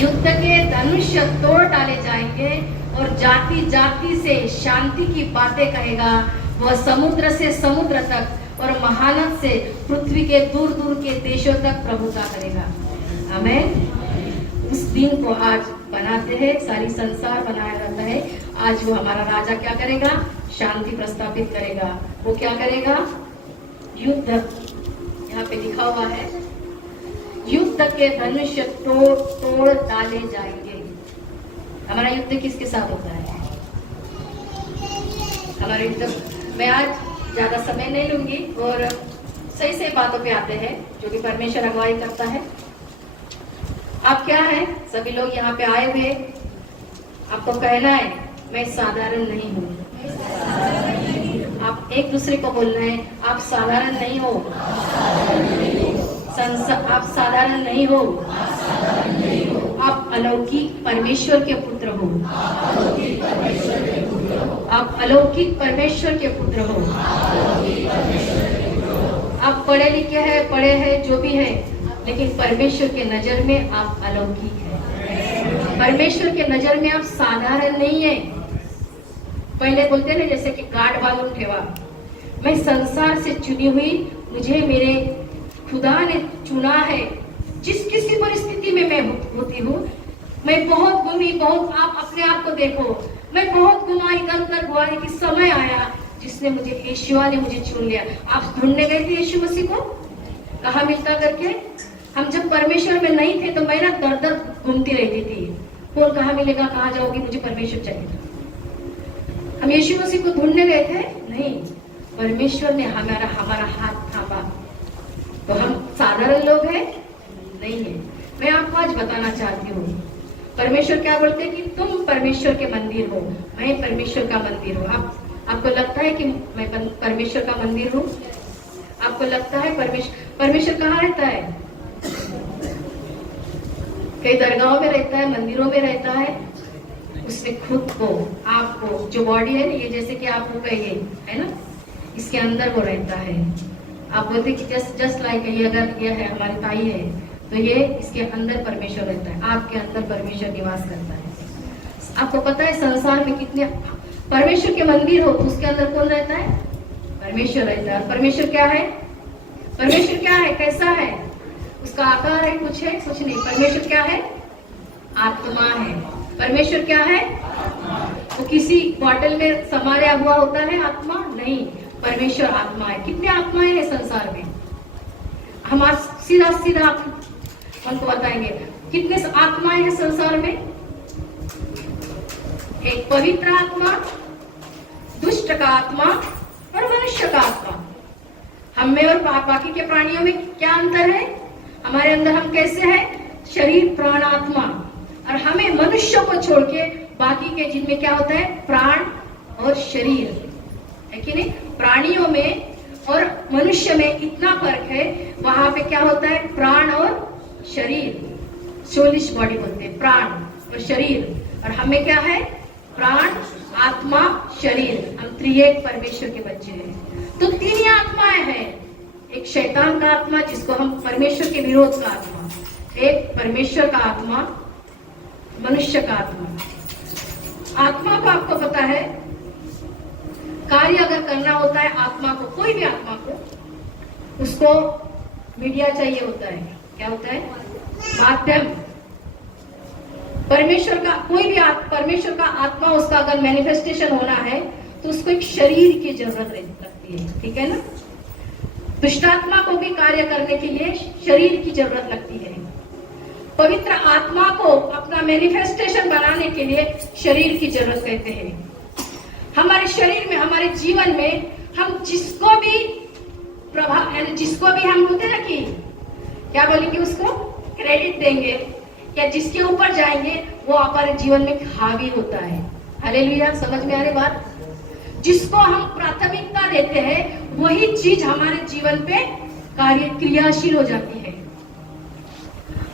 युद्ध के धनुष तोड़ डाले जाएंगे और जाति जाति से शांति की बातें कहेगा। वह समुद्र से समुद्र तक और महानद से पृथ्वी के दूर दूर के देशों तक प्रभुता करेगा। आमीन। उस दिन को आज बनाते हैं, सारी संसार बनाया जाता है। आज वो हमारा राजा क्या करेगा? शांति प्रस्थापित करेगा। वो क्या करेगा? युद्ध, यहाँ पे लिखा हुआ है, युद्ध के धनुष तोड़ डाले जाएंगे। हमारा युद्ध किसके साथ होता है? हमारा युद्ध, मैं आज ज्यादा समय नहीं लूंगी और सही सही बातों पे आते हैं जो भी परमेश्वर अगुवाई करता है। आप क्या है, सभी लोग यहाँ पे आए हुए, आपको कहना है मैं साधारण नहीं हूँ। आप एक दूसरे को बोलना है आप साधारण नहीं हो, आप साधारण नहीं हो, आप अलौकिक परमेश्वर के पुत्र हो, आप अलौकिक परमेश्वर के पुत्र हो। आप पढ़े लिखे हैं, पढ़े हैं, जो भी है, लेकिन परमेश्वर के नजर में आप अलौकिक हैं। परमेश्वर के नजर में आप साधारण नहीं है। पहले बोलते ना जैसे कि गाढ़ बालून ठेवा, मैं संसार से चुनी हुई, मुझे मेरे खुदा ने चुना है। जिस किसी परिस्थिति में मैं होती हूँ, मैं बहुत घूमी, बहुत, आप अपने आप को देखो, मैं बहुत घुमाई, दर दर गुआई कि समय आया जिसने मुझे, यीशुआ ने मुझे चुन लिया। आप ढूंढने गए थे यीशु मसीह को, कहाँ मिलता करके? हम जब परमेश्वर में नहीं थे तो मैं ना दर दर घूमती रहती थी, कौन कहाँ मिलेगा, कहाँ जाओगी, मुझे परमेश्वर चाहिए। हम यीशु मसीह को ढूंढने गए थे? नहीं, परमेश्वर ने हमारा हाथ थामा। तो हम साधारण लोग हैं? नहीं है। मैं आपको आज बताना चाहती हूँ, परमेश्वर क्या बोलते हैं कि तुम परमेश्वर के मंदिर हो, मैं परमेश्वर का मंदिर हूँ। आपको लगता है कि मैं परमेश्वर का मंदिर हूँ? आपको लगता है परमेश्वर कहाँ रहता है? कई दरगाहों में रहता है, मंदिरों में रहता है। उसने खुद को, आपको, जो बॉडी है ना, ये जैसे कि आप वो कहिए है ना, इसके अंदर वो रहता है। आप बोलते कि जस्ट लाइक ये, अगर ये है हमारी ताई है तो ये इसके अंदर परमेश्वर रहता है, आपके अंदर परमेश्वर निवास करता है। आपको पता है संसार में कितने परमेश्वर के मंदिर हो तो उसके अंदर कौन रहता है? परमेश्वर रहता है। परमेश्वर क्या है? परमेश्वर क्या है? कैसा है? उसका आकार है? कुछ है? कुछ नहीं। परमेश्वर क्या है? आत्मा है। परमेश्वर क्या है? वो किसी बॉटल में समाया हुआ होता है आत्मा? नहीं, परमेश्वर आत्मा है। कितने आत्माएं हैं संसार में? हमारा सीधा सीधा हमको बताएंगे कितने आत्माएं हैं संसार में? एक पवित्र आत्मा, दुष्ट का आत्मा और मनुष्य का आत्मा। हम में और बाकी के प्राणियों में क्या अंतर है? हमारे अंदर हम कैसे हैं? शरीर, प्राण, आत्मा। और हमें मनुष्य को छोड़ के बाकी के जिनमें क्या होता है? प्राण और शरीर, है कि नहीं? प्राणियों में और मनुष्य में इतना फर्क है। वहां पे क्या होता है? प्राण और शरीर, सोलिश बॉडी बोलते हैं, प्राण और शरीर। और हमें क्या है? प्राण, आत्मा, शरीर। हम त्रिएक परमेश्वर के बच्चे हैं। तो तीन ही आत्माएं हैं। एक शैतान का आत्मा जिसको हम परमेश्वर के विरोध का आत्मा, एक परमेश्वर का आत्मा, मनुष्य का आत्मा। आत्मा को आपको पता है, कार्य अगर करना होता है आत्मा को, कोई भी आत्मा को, उसको मीडिया चाहिए होता है। क्या होता है? माध्यम। परमेश्वर का कोई भी परमेश्वर का आत्मा, उसका अगर मैनिफेस्टेशन होना है तो उसको एक शरीर की जरूरत लगती है, ठीक है ना? दुष्टात्मा को भी कार्य करने के लिए शरीर की जरूरत लगती है। पवित्र आत्मा को अपना मैनिफेस्टेशन बनाने के लिए शरीर की जरूरत कहते हैं। हमारे शरीर में, हमारे जीवन में हम जिसको भी जिसको भी हम बोलते ना कि क्या बोलेंगे, उसको क्रेडिट देंगे या जिसके ऊपर जाएंगे वो हमारे जीवन में हावी होता है। हालेलुया, समझ में आ रही बात? जिसको हम प्राथमिकता देते हैं वही चीज हमारे जीवन पे क्रियाशील हो जाती है।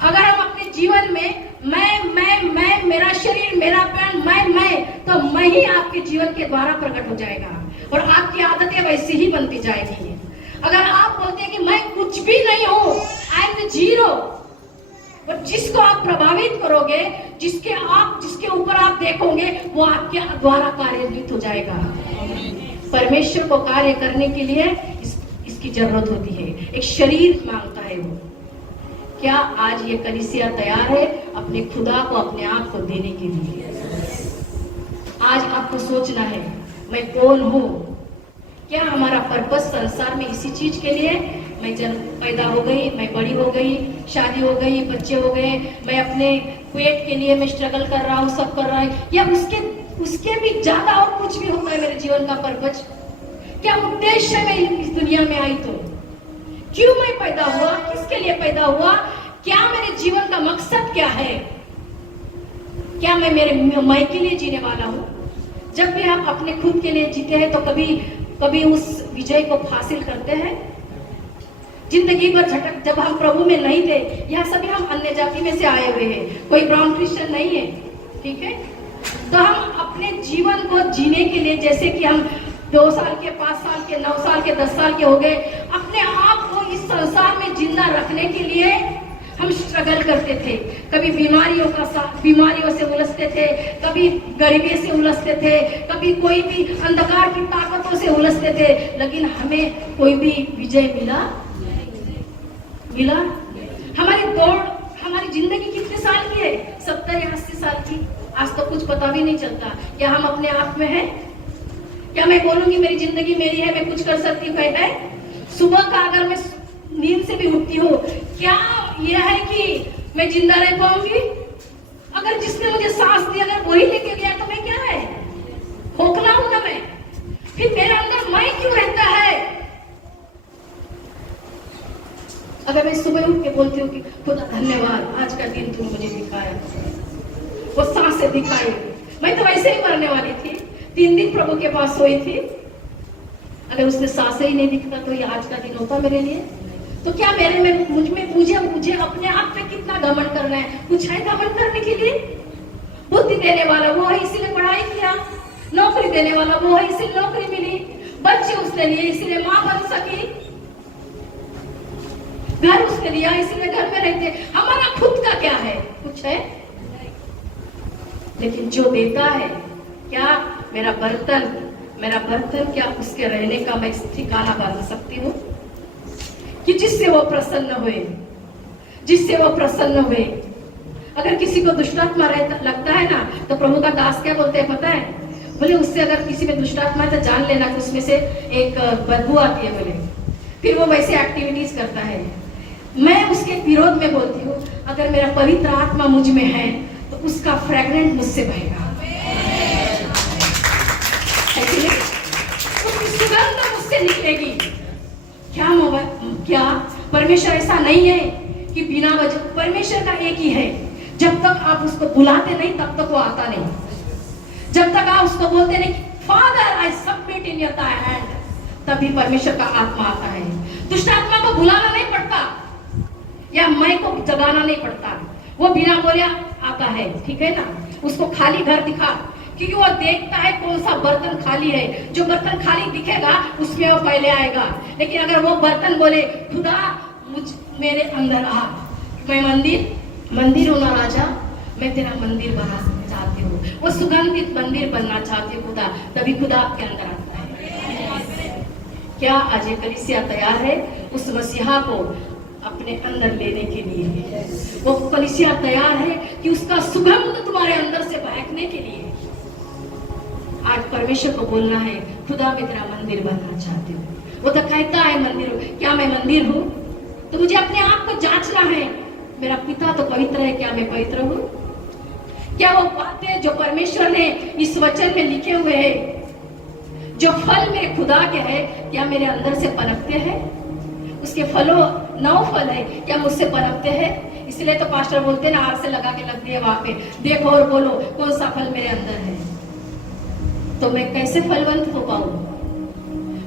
अगर हम अपने जीवन में मैं, मेरा शरीर, मेरा प्राण, मैं, तो मैं ही आपके जीवन के द्वारा प्रकट हो जाएगा और आपकी आदतें वैसी ही बनती जाएगी। अगर आप बोलते हैं कि मैं कुछ भी नहीं हूं, आई एम जीरो, और जिसको आप प्रभावित करोगे, जिसके ऊपर आप देखोगे, वो आपके द्वारा कार्यान्वित हो जाएगा। परमेश्वर को कार्य करने के लिए इसकी जरूरत होती है, एक शरीर मांगता है वो। क्या आज ये कलीसिया तैयार है अपने खुदा को, अपने आप को देने के लिए? आज आपको सोचना है, मैं कौन हूं? क्या हमारा पर्पस संसार में इसी चीज के लिए? मैं जन्म पैदा हो गई, मैं बड़ी हो गई, शादी हो गई, बच्चे हो गए, मैं अपने पेट के लिए मैं स्ट्रगल कर रहा हूँ, सब कर रहा है, या उसके भी ज्यादा और कुछ भी होता है मेरे जीवन का पर्पस? क्या उद्देश्य मैं इस दुनिया में आई? तो क्यों मैं पैदा हुआ? किसके लिए पैदा हुआ? क्या मेरे जीवन का मकसद क्या है? क्या मैं मेरे मैं के लिए जीने वाला हूँ? जब भी आप अपने खुद के लिए जीते हैं तो कभी उस विजय को हासिल करते हैं? जिंदगी भर झटक, जब हम प्रभु में नहीं थे, यह सभी हम अन्य जाति में से आए हुए हैं, कोई ब्राउन क्रिश्चियन नहीं है, ठीक है? तो हम अपने जीवन को जीने के लिए, जैसे कि हम 2 साल के, 5 साल के, 9 साल के, 10 साल के हो गए, अपने आप को इस संसार में जिंदा रखने के लिए हम स्ट्रगल करते थे। कभी बीमारियों से उलझते थे, कभी गरीबी से उलझते थे, कभी कोई भी अंधकार की ताकतों से उलझते थे, लेकिन हमें कोई भी विजय मिला? हमारी दौड़, हमारी जिंदगी कितने साल की है? 70 या 80 साल की। आज तो कुछ पता भी नहीं चलता। क्या हम अपने आप में हैं? क्या मैं बोलूंगी मेरी जिंदगी मेरी है, मैं कुछ कर सकती हूँ? है सुबह का अगर मैं नींद से भी उठती हूँ, क्या यह है कि मैं जिंदा रह पाऊंगी? अगर जिसने मुझे सांस दी, अगर वही लेके गया तो मैं क्या है? खोखला हूं ना मैं? फिर मेरे अंदर मैं क्यों रहता है? अगर मैं सुबह उठ के बोलती हूँ कि खुदा धन्यवाद, आज का दिन तुम मुझे दिखाया, वो सांसें दिखाई, मैं तो वैसे ही मरने वाली थी, 3 दिन प्रभु के पास सोई थी, अगर उसने सांसें ही नहीं दिखता तो ये आज का दिन होता मेरे लिए? तो क्या मुझे अपने आप पे कितना घमंड करना है? कुछ है घमंड करने के लिए? बुद्धि देने वाला वो है, इसीलिए पढ़ाई किया। नौकरी देने वाला वो है, इसीलिए नौकरी मिली। बच्चे उसने लिए, इसीलिए माँ बन सकी। घर उसने लिया, इसीलिए घर में रहते। हमारा खुद का क्या है? कुछ है? लेकिन जो देता है, क्या मेरा बर्तन क्या उसके रहने का मैं ठिकाना बना सकती हूँ कि जिससे वो प्रसन्न हुए? अगर किसी को दुष्टात्मा लगता है ना, तो प्रभु का दास क्या बोलते हैं पता है? बोले उससे अगर किसी में दुष्टात्मा है तो जान लेना कि उसमें से एक बदबू आती है, बोले फिर वो वैसे एक्टिविटीज करता है। मैं उसके विरोध में बोलती हूँ, अगर मेरा पवित्र आत्मा मुझ में है तो उसका फ्रेग्रेंट मुझसे बहेगा, उसकी सुगंध मुझसे निकलेगी। क्या परमेश्वर ऐसा नहीं है कि बिना वजह? परमेश्वर का एक ही है, जब तक आप उसको बुलाते नहीं तब तक वो आता नहीं। जब तक आप उसको बोलते नहीं father I submit in your hand, तभी परमेश्वर का आत्मा आता है। दुष्ट आत्मा को बुलाना नहीं पड़ता या मैं को जगाना नहीं पड़ता, वो बिना बोले आता है, ठीक है ना? उसको खाली घर दिखा, क्योंकि वो देखता है कौन सा बर्तन खाली है। जो बर्तन खाली दिखेगा उसमें वो पहले आएगा। लेकिन अगर वो बर्तन बोले खुदा मेरे अंदर आ, मैं मंदिर हूं ना राजा, मैं तेरा मंदिर बना चाहती हूँ, वो सुगंधित मंदिर बनना चाहती हूँ खुदा, तभी खुदा आपके अंदर आता है। क्या आज ये कलीसिया तैयार है उस मसीहा को अपने अंदर लेने के लिए? वो कलीसिया तैयार है कि उसका सुगंध तुम्हारे अंदर से बहकने के लिए? आज परमेश्वर को बोलना है, खुदा मैं तेरा मंदिर बनना चाहती हूँ। वो तो कहता है मंदिर हूँ, क्या मैं मंदिर हूँ? तो मुझे अपने आप को जांचना है, मेरा पिता तो पवित्र है, क्या मैं पवित्र हूँ? क्या वो बातें जो परमेश्वर ने इस वचन में लिखे हुए हैं, जो फल मेरे खुदा के है, क्या मेरे अंदर से पनपते हैं? उसके फलों 9 फल है, क्या मुझसे पनपते हैं? इसलिए तो पास्टर बोलते हैं ना, आर से लगा के लग दिए वहां पे, देखो और बोलो कौन सा फल मेरे अंदर है। तो मैं कैसे फलवंत हो पाऊं?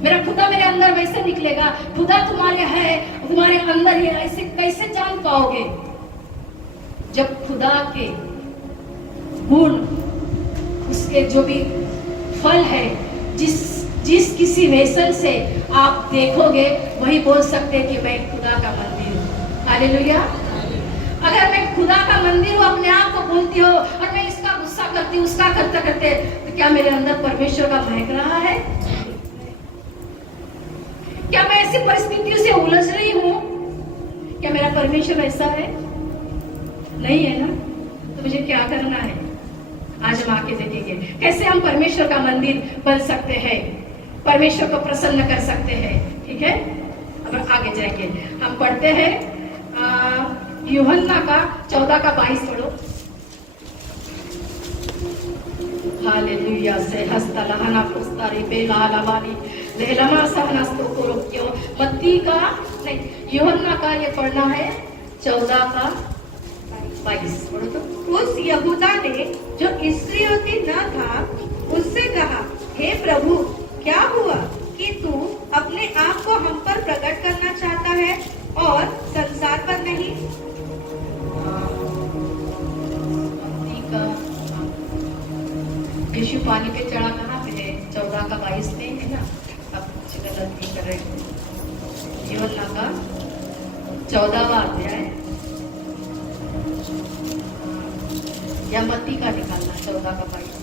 मेरा खुदा मेरे अंदर वैसे निकलेगा। खुदा तुम्हारे है, तुम्हारे अंदर है, ऐसे कैसे जान पाओगे? जब खुदा के गुण, उसके जो भी फल है, जिस किसी वेसल से आप देखोगे वही बोल सकते हैं कि मैं खुदा का मंदिर हूं। हालेलुया। अगर मैं खुदा का मंदिर हो, अपने आप को बोलती हो और मैं इसका गुस्सा करती हूँ, उसका करते करते, तो क्या मेरे अंदर परमेश्वर का महक रहा है? क्या मैं ऐसी परिस्थितियों से उलझ रही हूँ? क्या मेरा परमेश्वर ऐसा है? नहीं है ना? तो मुझे क्या करना है? आज हम आके देखेंगे कैसे हम परमेश्वर का मंदिर बन सकते हैं, परमेश्वर को प्रसन्न कर सकते हैं। ठीक है, अब आगे जाएंगे। हम पढ़ते हैं यूहन्ना का 14:22 पढ़ो। हालेलुया से हस्ता लहना पुस्तारी बेला लवानी लेलमा सहनस्तो कोरोक्यो मत्ती का नहीं, यूहन्ना का ये पढ़ना है 14:22 पढ़ो तो। उस यहूदा ने जो इस्करियोती न था उससे कहा, हे प्रभु, क्या हुआ कि तू अपने आप को हम पर प्रकट करना चाहता है और संसार पर नहीं? यीशु पानी पे चढ़ा कहाँ पे है? 14:22 में है ना? अब कुछ गलत नहीं कर रहे हैं। यूहन्ना का 14वां अध्याय या मत्ती का निकालना 14:22।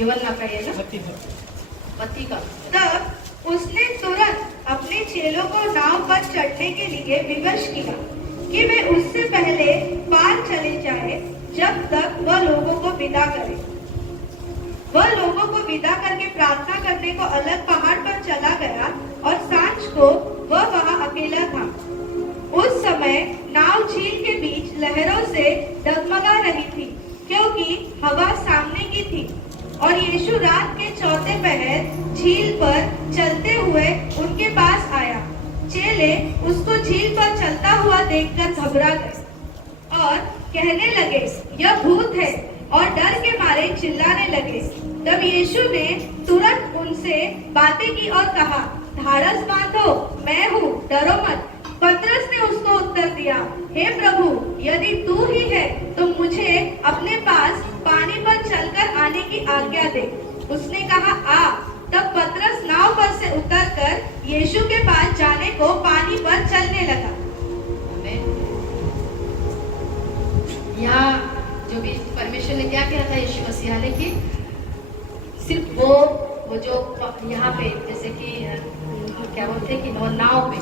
यूहन्ना का ये ना मत्ती का। तब उसने तुरंत अपने चेलों को नाव पर चढ़ने के लिए विवश किया कि वे उससे पहले पार चले जाए जब तक वह लोगों को विदा करे। वह लोगों को विदा करके प्रार्थना करने को अलग पहाड़ पर चला गया और सांझ को वह वहां अकेला था। उस समय नाव झील के बीच लहरों से डगमगा रही थी क्योंकि हवा सामने की थी, और यीशु रात के चौथे पहर झील पर चलते हुए उनके पास आया। चेले उसको झील पर चलता हुआ देखकर घबरा गए और कहने लगे, यह भूत है, और डर के मारे चिल्लाने लगे। तब यीशु ने तुरंत उनसे बातें की और कहा, ढाढ़स बांधो, मैं हूँ, डरो मत। पतरस ने उसको उत्तर दिया, हे प्रभु, यदि तू ही है तो मुझे अपने पास पानी पर चलकर आने की आज्ञा दे। उसने कहा, आ। तब पतरस नाव पर से उतरकर यीशु के पास जाने को पानी पर चलने लगा। यहाँ जो भी परमेश्वर ने क्या किया था यीशु मसीह ने, कि सिर्फ वो जो यहाँ पे जैसे कि क्या बोलते हैं कि नाव पे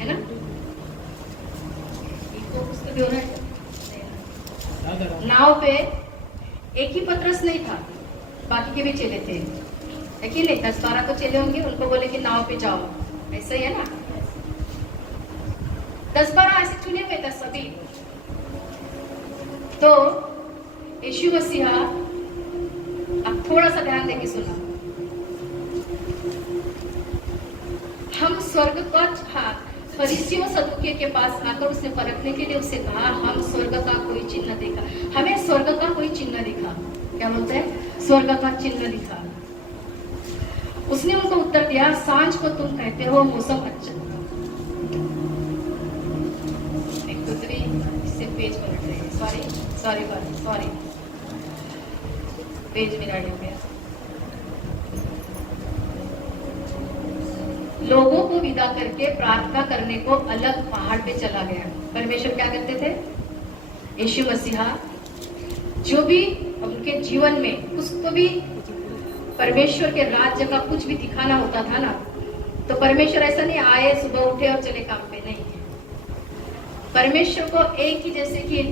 है ना, नाव पे एक ही पतरस नहीं था, बाकी के भी चेले थे, है कि नहीं? 10-12 तो चेले होंगे, उनको बोले कि नाव पे जाओ, ऐसा ही है ना? 10-12 ऐसे चुने हुए थे सभी। तो यीशु मसीहा, अब थोड़ा सा ध्यान देके सुना, हम स्वर्ग का फरीसियों सदुकियों के पास आकर उसने परखने के लिए उससे कहा, हम स्वर्ग का कोई चिन्ह देखा, हमें स्वर्ग का कोई चिन्ह दिखा। क्या बोलते हैं? स्वर्ग का चिन्ह दिखा। उसने उनको उत्तर दिया, सांझ को तुम कहते हो मौसम अच्छा। एक दूसरी इससे पेज पलट रहे हैं, सॉरी पेज मेरा हो गया। लोगों को विदा करके प्रार्थना करने को अलग पहाड़ पे चला गया। परमेश्वर क्या करते थे? यीशु मसीहा जो भी उनके जीवन में उसको भी परमेश्वर के राज्य का कुछ भी दिखाना होता था ना, तो परमेश्वर ऐसा नहीं आए सुबह उठे और चले काम पे, नहीं। परमेश्वर को एक ही, जैसे कि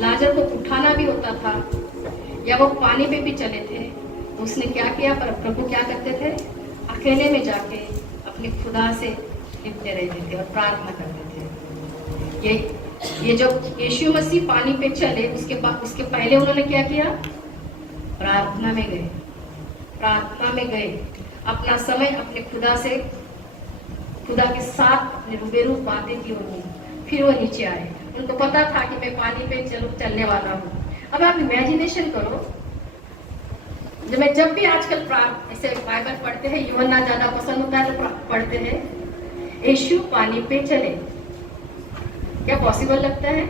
लाजर को उठाना भी होता था या वो पानी पे भी चले थे, तो उसने क्या किया? पर प्रभु क्या करते थे? अकेले में जाके अपने खुदा से लिपटे रहते थे और प्रार्थना करते थे। ये जो यीशु मसीह पानी पे चले, उसके पहले उन्होंने क्या किया? प्रार्थना में गए, अपना समय अपने खुदा के साथ अपने रूबेरू बातें की उन्होंने, फिर वो नीचे आए। उनको पता था कि मैं पानी पे चलने वाला हूँ। अब आप इमेजिनेशन करो, जब भी आजकल ऐसे बाइबल पढ़ते हैं, यूहन्ना ज्यादा पसंद होता है तो पढ़ते हैं, यीशु पानी पे चले, क्या पॉसिबल लगता है?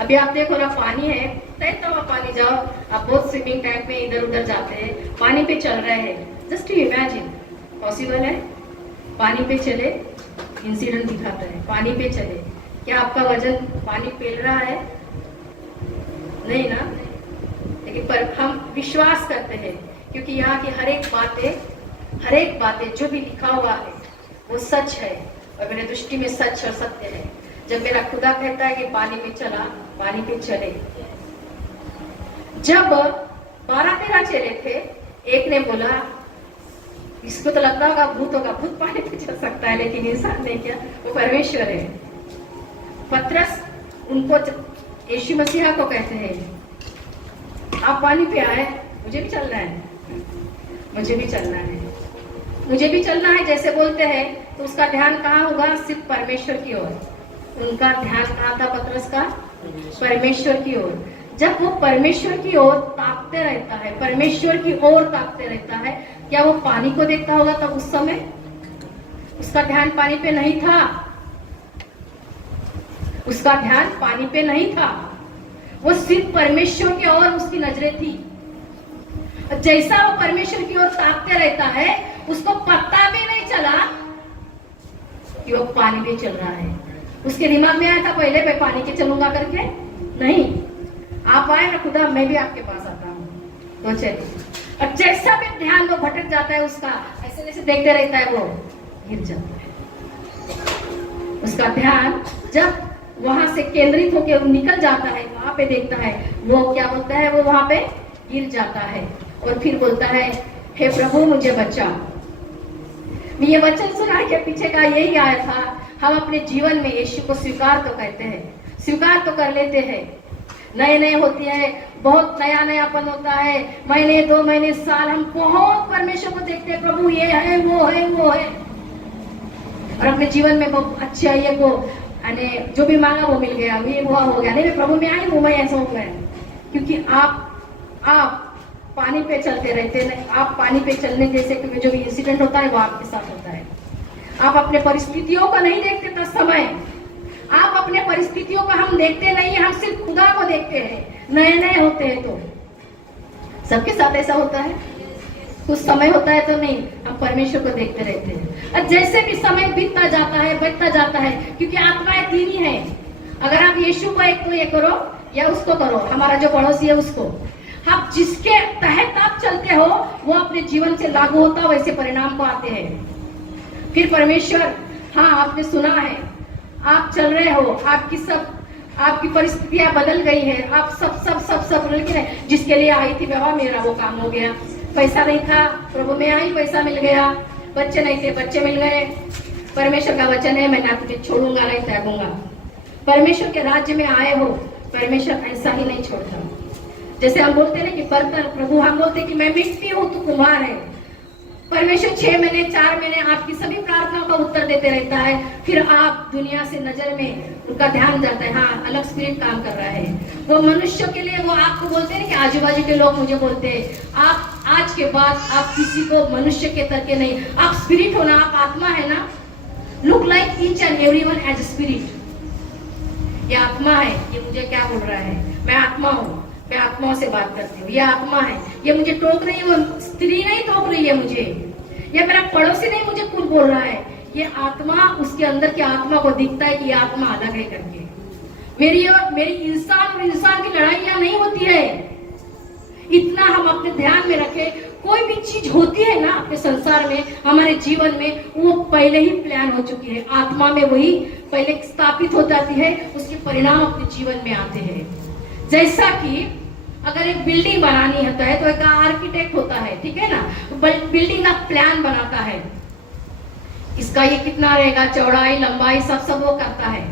अभी आप देखो ना, पानी है, तैरता हुआ पानी, जाओ आप बहुत स्विमिंग टैंक में इधर उधर जाते हैं, पानी पे चल रहे हैं, जस्ट टू इमेजिन पॉसिबल है? पानी पे चले, इंसिडेंट दिखाता है, पानी पे चले, क्या आपका वजन पानी पेल रहा है? नहीं ना। लेकिन पर हम विश्वास करते हैं क्योंकि यहाँ की हर एक बातें जो भी लिखा हुआ है वो सच है और मेरे दृष्टि में सच और सत्य है। जब मेरा खुदा कहता है कि पानी में चला, पानी पे चले। जब 12-13 चेले थे, एक ने बोला इसको तो लगता होगा भूत होगा, भूत पानी पे चल सकता है, लेकिन इंसान ने क्या, वो परमेश्वर है। पतरस उनको यीशु मसीहा को कहते हैं आप पानी पे आए, मुझे भी चलना है, मुझे भी चलना है, मुझे भी चलना है जैसे बोलते हैं। तो उसका ध्यान कहाँ होगा? सिर्फ परमेश्वर की ओर। उनका ध्यान कहाँ था पतरस का? परमेश्वर की ओर। जब वो परमेश्वर की ओर ताकते रहता है, परमेश्वर की ओर ताकते रहता है, क्या वो पानी को देखता होगा? तब उस समय उसका ध्यान पानी पे नहीं था, उसका ध्यान पानी पे नहीं था, वो सिर्फ परमेश्वर की ओर उसकी नजरें थी। जैसा वो परमेश्वर की ओर ताकते रहता है, उसको पता भी नहीं चला कि वो पानी पे चल रहा है। उसके दिमाग में आया था पहले मैं पानी के चलूंगा करके? नहीं, आप आए ना खुदा, मैं भी आपके पास आता हूँ, तो चलिए। और जैसा भी ध्यान वो भटक जाता है, उसका ऐसे ऐसे देखते रहता है, वो गिर जाता है। उसका ध्यान जब वहां से केंद्रित होकर निकल जाता है, वहां पे देखता है, वो क्या बोलता है? वो वहां पे गिर जाता है और फिर बोलता है हे प्रभु मुझे बचा। ये वचन सुना के पीछे का यही आया था, हम अपने जीवन में यीशु को स्वीकार तो कहते हैं, स्वीकार तो कर लेते हैं, नए नए होती है, बहुत नया नयापन होता है, महीने 2 महीने साल हम बहुत परमेश्वर को देखते हैं, प्रभु ये है वो है वो है, और अपने जीवन में बहुत अच्छा ये वो जो भी मांगा वो मिल गया, ये वो हो गया, नहीं मैं प्रभु में आई हूँ, मैं ऐसा हो गया। क्योंकि आप पानी पे चलते रहते हैं, आप पानी पे चलने जैसे कि जो भी इंसिडेंट होता है वो आपके साथ होता है। आप अपने परिस्थितियों को नहीं देखते तब समय, आप अपने परिस्थितियों को हम देखते नहीं, हम सिर्फ खुदा को देखते हैं। नए नए होते हैं तो सबके साथ ऐसा होता है, कुछ समय होता है तो नहीं, हम परमेश्वर को देखते रहते हैं। और जैसे भी समय बीतता जाता है, क्योंकि आत्माएं 3 ही है। अगर आप यीशु को एक तो ये करो या उसको करो, हमारा जो पड़ोसी है उसको, आप जिसके तहत आप चलते हो वो अपने जीवन से लागू होता, वैसे परिणाम को आते हैं। फिर परमेश्वर, हाँ आपने सुना है, आप चल रहे हो, आपकी परिस्थितियां बदल गई है, आप सब बदल गए। जिसके लिए आई थी बाबा मेरा वो काम हो गया, पैसा नहीं था प्रभु में आई, पैसा मिल गया, बच्चे नहीं थे बच्चे मिल गए। परमेश्वर का वचन है मैं ना तुझे छोड़ूंगा नहीं त्यागूंगा। परमेश्वर के राज्य में आए हो, परमेश्वर ऐसा ही नहीं छोड़ता। जैसे हम बोलते हैं कि बर्तन, प्रभु हम बोलते कि मैं मिट्टी हूँ तू कुम्हार है। परमेश्वर 6 महीने 4 महीने आपकी सभी प्रार्थनाओं का उत्तर देते रहता है। फिर आप दुनिया से नजर में उनका ध्यान जाता है, हाँ अलग स्पिरिट काम कर रहा है। वो मनुष्य के लिए वो आपको बोलते हैं कि आजू बाजू के लोग मुझे बोलते हैं आप आज के बाद आप किसी को मनुष्य के तरह नहीं, आप स्पिरिट हो ना, आप आत्मा है ना। Look like each and everyone as spirit. ये आत्मा है, ये मुझे क्या बोल रहा है, मैं आत्मा हूँ, मैं आत्माओं से बात करती हूँ। ये आत्मा है, ये मुझे टोक रही है, वो स्त्री नहीं टोक रही है मुझे, ये मेरा पड़ोसी नहीं मुझे कुछ बोल रहा है। ये आत्मा, उसके अंदर की आत्मा को दिखता है कि ये आत्मा अलग है करके। मेरी इंसान और इंसान की लड़ाइयां नहीं होती है। इतना हम अपने ध्यान में रखें, कोई भी चीज होती है ना अपने संसार में, हमारे जीवन में, वो पहले ही प्लान हो चुकी है। आत्मा में वही पहले स्थापित हो जाती है, उसके परिणाम अपने जीवन में आते हैं। जैसा कि अगर एक बिल्डिंग बनानी होता है तो एक आर्किटेक्ट होता है, ठीक है ना, बिल्डिंग का प्लान बनाता है, इसका ये कितना रहेगा, चौड़ाई लंबाई सब वो करता है,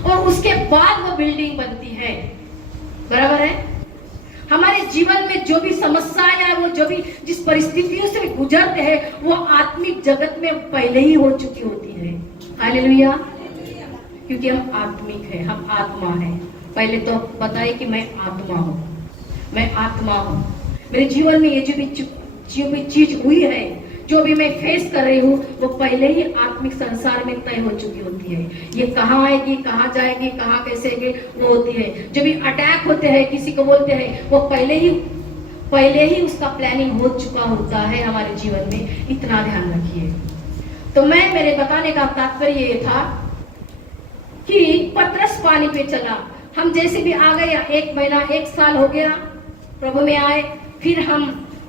और उसके बाद वो बिल्डिंग बनती है। बराबर है। हमारे जीवन में जो भी समस्या या वो जो भी जिस परिस्थितियों से गुजरते हैं वो आत्मिक जगत में पहले ही हो चुकी होती है। हालेलुया। क्योंकि हम आत्मिक है, हम आत्मा है। पहले तो बताए कि मैं आत्मा हूँ, मैं आत्मा हूँ। मेरे जीवन में ये जो भी चीज हुई है, जो भी मैं फेस कर रही हूँ, वो पहले ही आत्मिक संसार में तय हो चुकी होती है। ये कहाँ आएगी, कहाँ जाएगी, कहाँ कैसे आएगी, वो होती है। जो भी अटैक होते हैं, किसी को बोलते हैं, वो पहले ही उसका प्लानिंग हो चुका होता है हमारे जीवन में। इतना ध्यान रखिए। तो मेरे बताने का तात्पर्य ये था कि पतरस पानी पे चला। हम जैसे भी आ गए, 1 महीना 1 साल हो गया प्रभु में आए, फिर हम